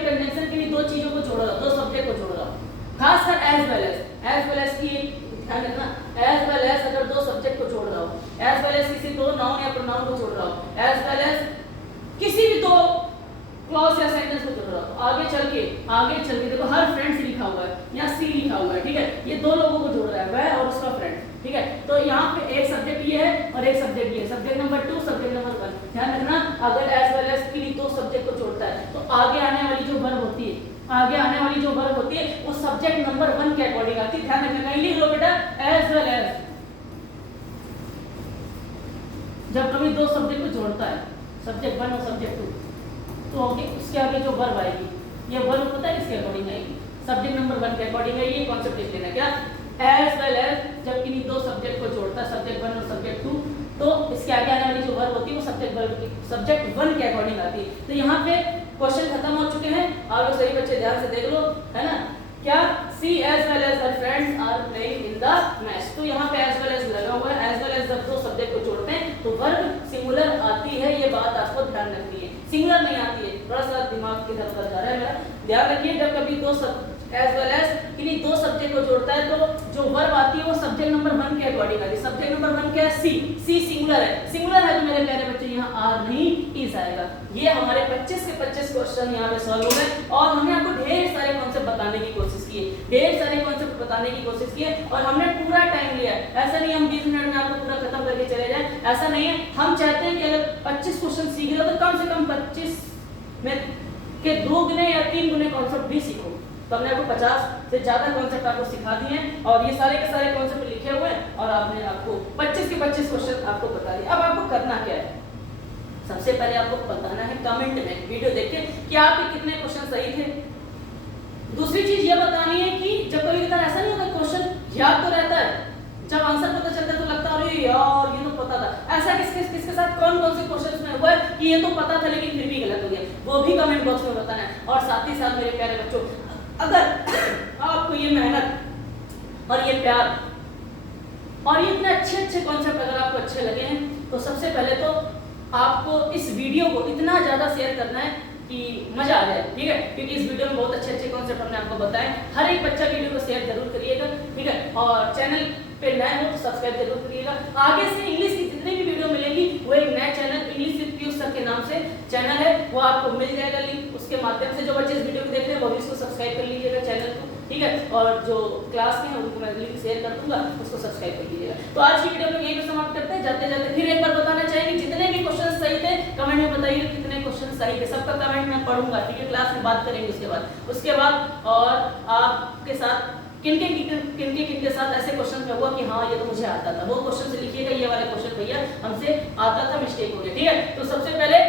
कंजंक्शन के लिए दो चीजों को जोड़ रहा हो, दो सब्जेक्ट को जोड़ रहा हो, खासकर एज वेल एज की ध्यान रखना, एज वेल एज अगर दो सब्जेक्ट को जोड़ रहा हो, एज वेल एज किसी दो नाउन या प्रोनाउन को जोड़ रहा हो, एज वेल एज किसी भी दो क्लॉज या सेंटेंस को जोड़ रहा हो, आगे चल के देखो हर फ्रेंड्स लिखा हुआ है, यहाँ सी लिखा हुआ है, ठीक है। ये दो लोगों को जोड़ रहा है, वह और उसका फ्रेंड, ठीक है। तो यहाँ पे एक सब्जेक्ट ये है और एक सब्जेक्ट ये है, सब्जेक्ट नंबर 2 सब्जेक्ट नंबर 1। ध्यान रखना, अगर एज वेल एज के लिए दो सब्जेक्ट को जोड़ता है तो आगे आने वाली जो वर्ब होती है, आगे आने वाली जो वर्ब होती है वो सब्जेक्ट नंबर 1 के अकॉर्डिंग आती है। ध्यान रखना, कहीं लिख लो बेटा एज वेल एज। जब कभी दो सब्जेक्ट को जोड़ता है, सब्जेक्ट 1 और सब्जेक्ट 2, तो उसके आगे जो वर्ब आएगी, ये वर्ब पता है किसके अकॉर्डिंग आएगी? सब्जेक्ट नंबर 1 के अकॉर्डिंग आएगी। ये कॉन्सेप्ट लिख लेना, क्या एज वेल एज जब किन्हीं दो सब्जेक्ट को जोड़ता है, सब्जेक्ट 1 और सब्जेक्ट 2, तो इसके आगे आने वाली जो वर्ब होती है वो सब्जेक्ट 1 के अकॉर्डिंग आती है। तो यहाँ पे क्वेश्चन खत्म हो चुके हैं, आप लोग सही बच्चे ध्यान से देख लो, है ना। क्या see as well as her friends are playing in the match, तो यहाँ पे एज वेल एज लगा हुआ है। एज वेल एज जब दो सब्जेक्ट को जोड़ते हैं तो वर्ब सिंगुलर आती है, ये बात आपको ध्यान रखनी है, सिंगुलर नहीं आती है। थोड़ा सा दिमाग की तरफ जा रहा है मेरा, ध्यान रखिए जब कभी दो सब एज वेल एज किन्हीं दो सब्जेक्ट को जोड़ता है तो जो वर्ब आती है वो सब्जेक्ट नंबर 1 के अकॉर्डिंग आती है। सब्जेक्ट नंबर 1 क्या है? सी सिंगुलर है। सिंगुलर है तो मेरे प्यारे बच्चे यहाँ आर नहीं इज आएगा। ये हमारे 25 के 25 क्वेश्चन यहाँ पे सॉल्व हो गए और हमने आपको ढेर सारे कॉन्सेप्ट बताने की कोशिश की है, ढेर सारे कॉन्सेप्ट बताने की कोशिश की है और हमने पूरा टाइम लिया है। ऐसा नहीं हम 20 मिनट में आपको पूरा खत्म करके चले जाएं, ऐसा नहीं है। हम चाहते हैं कि अगर 25 क्वेश्चन सीख रहे हो तो कम से कम 25 में के 2 गुने या 3 गुने कॉन्सेप्ट भी सीखो। तो हमने आपको 50 से ज्यादा कॉन्सेप्ट आपको सिखा दिए हैं और ये सारे के सारे कॉन्सेप्ट लिखे हुए हैं और आपने आपको 25 के 25 क्वेश्चन आपको बता दिए। अब आपको करना क्या है? सबसे पहले आपको बताना है कमेंट में वीडियो देख के कि आपके कितने क्वेश्चन सही थे। दूसरी चीज ये बतानी है कि जब कभी कभार ऐसा नहीं होता क्वेश्चन याद तो रहता है, जब आंसर पता चलता है तो लगता है अरे यार ये तो पता था। ऐसा किसके साथ कौन से क्वेश्चंस में हुआ है कि ये तो पता था लेकिन फिर भी गलत हो गया, वो भी कमेंट बॉक्स में बताना है। और साथ ही साथ मेरे प्यारे बच्चों, अगर आपको ये मेहनत और ये प्यार और ये इतने अच्छे कॉन्सेप्ट अगर आपको अच्छे लगे हैं तो सबसे पहले तो आपको इस वीडियो को इतना ज्यादा शेयर करना है कि मजा आ जाए, ठीक है? क्योंकि इस वीडियो में बहुत अच्छे कॉन्सेप्ट हमने आपको बताए। हर एक बच्चा वीडियो को शेयर जरूर करिएगा, ठीक है? और चैनल पे नए हो तो सब्सक्राइब जरूर करिएगा। आगे से इंग्लिश की जितनी भी वीडियो मिलेगी वो एक नया channel English with Piyush sir के नाम से चैनल है, वो आपको मिल जाएगा लिंक। उसके माध्यम से जो बच्चे इस वीडियो को देख रहे हैं वो भी इसको सब्सक्राइब कर लीजिएगा चैनल को, ठीक है? और जो क्लास में है उनको मैं लिंक शेयर कर दूंगा, उसको सब्सक्राइब कर लीजिएगा। तो आज की वीडियो को यहीं पे समाप्त करते हैं। जाते जाते फिर एक बार बताना चाहेंगे जितने भी क्वेश्चन सही थे कमेंट में बताइए कितने क्वेश्चन सही थे। सबका कमेंट मैं पढ़ूंगा, ठीक है? क्लास में बात करेंगे उसके बाद और आपके साथ किनके साथ ऐसे क्वेश्चन हुआ कि हाँ ये तो मुझे आता था, वो क्वेश्चन से लिखिएगा ये वाला क्वेश्चन भैया हमसे आता था, मिस्टेक हो गया, ठीक है? तो सबसे पहले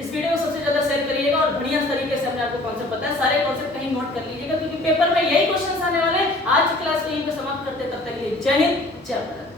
इस वीडियो को सबसे ज्यादा शेयर करिएगा और बढ़िया तरीके से हमने आपको कॉन्सेप्ट बताया, सारे कॉन्सेप्ट कहीं नोट कर लीजिएगा क्योंकि पेपर में यही क्वेश्चन आने वाले हैं। आज की क्लास को यहीं पे समाप्त करते, तब तक के लिए जय हिंद जय भारत।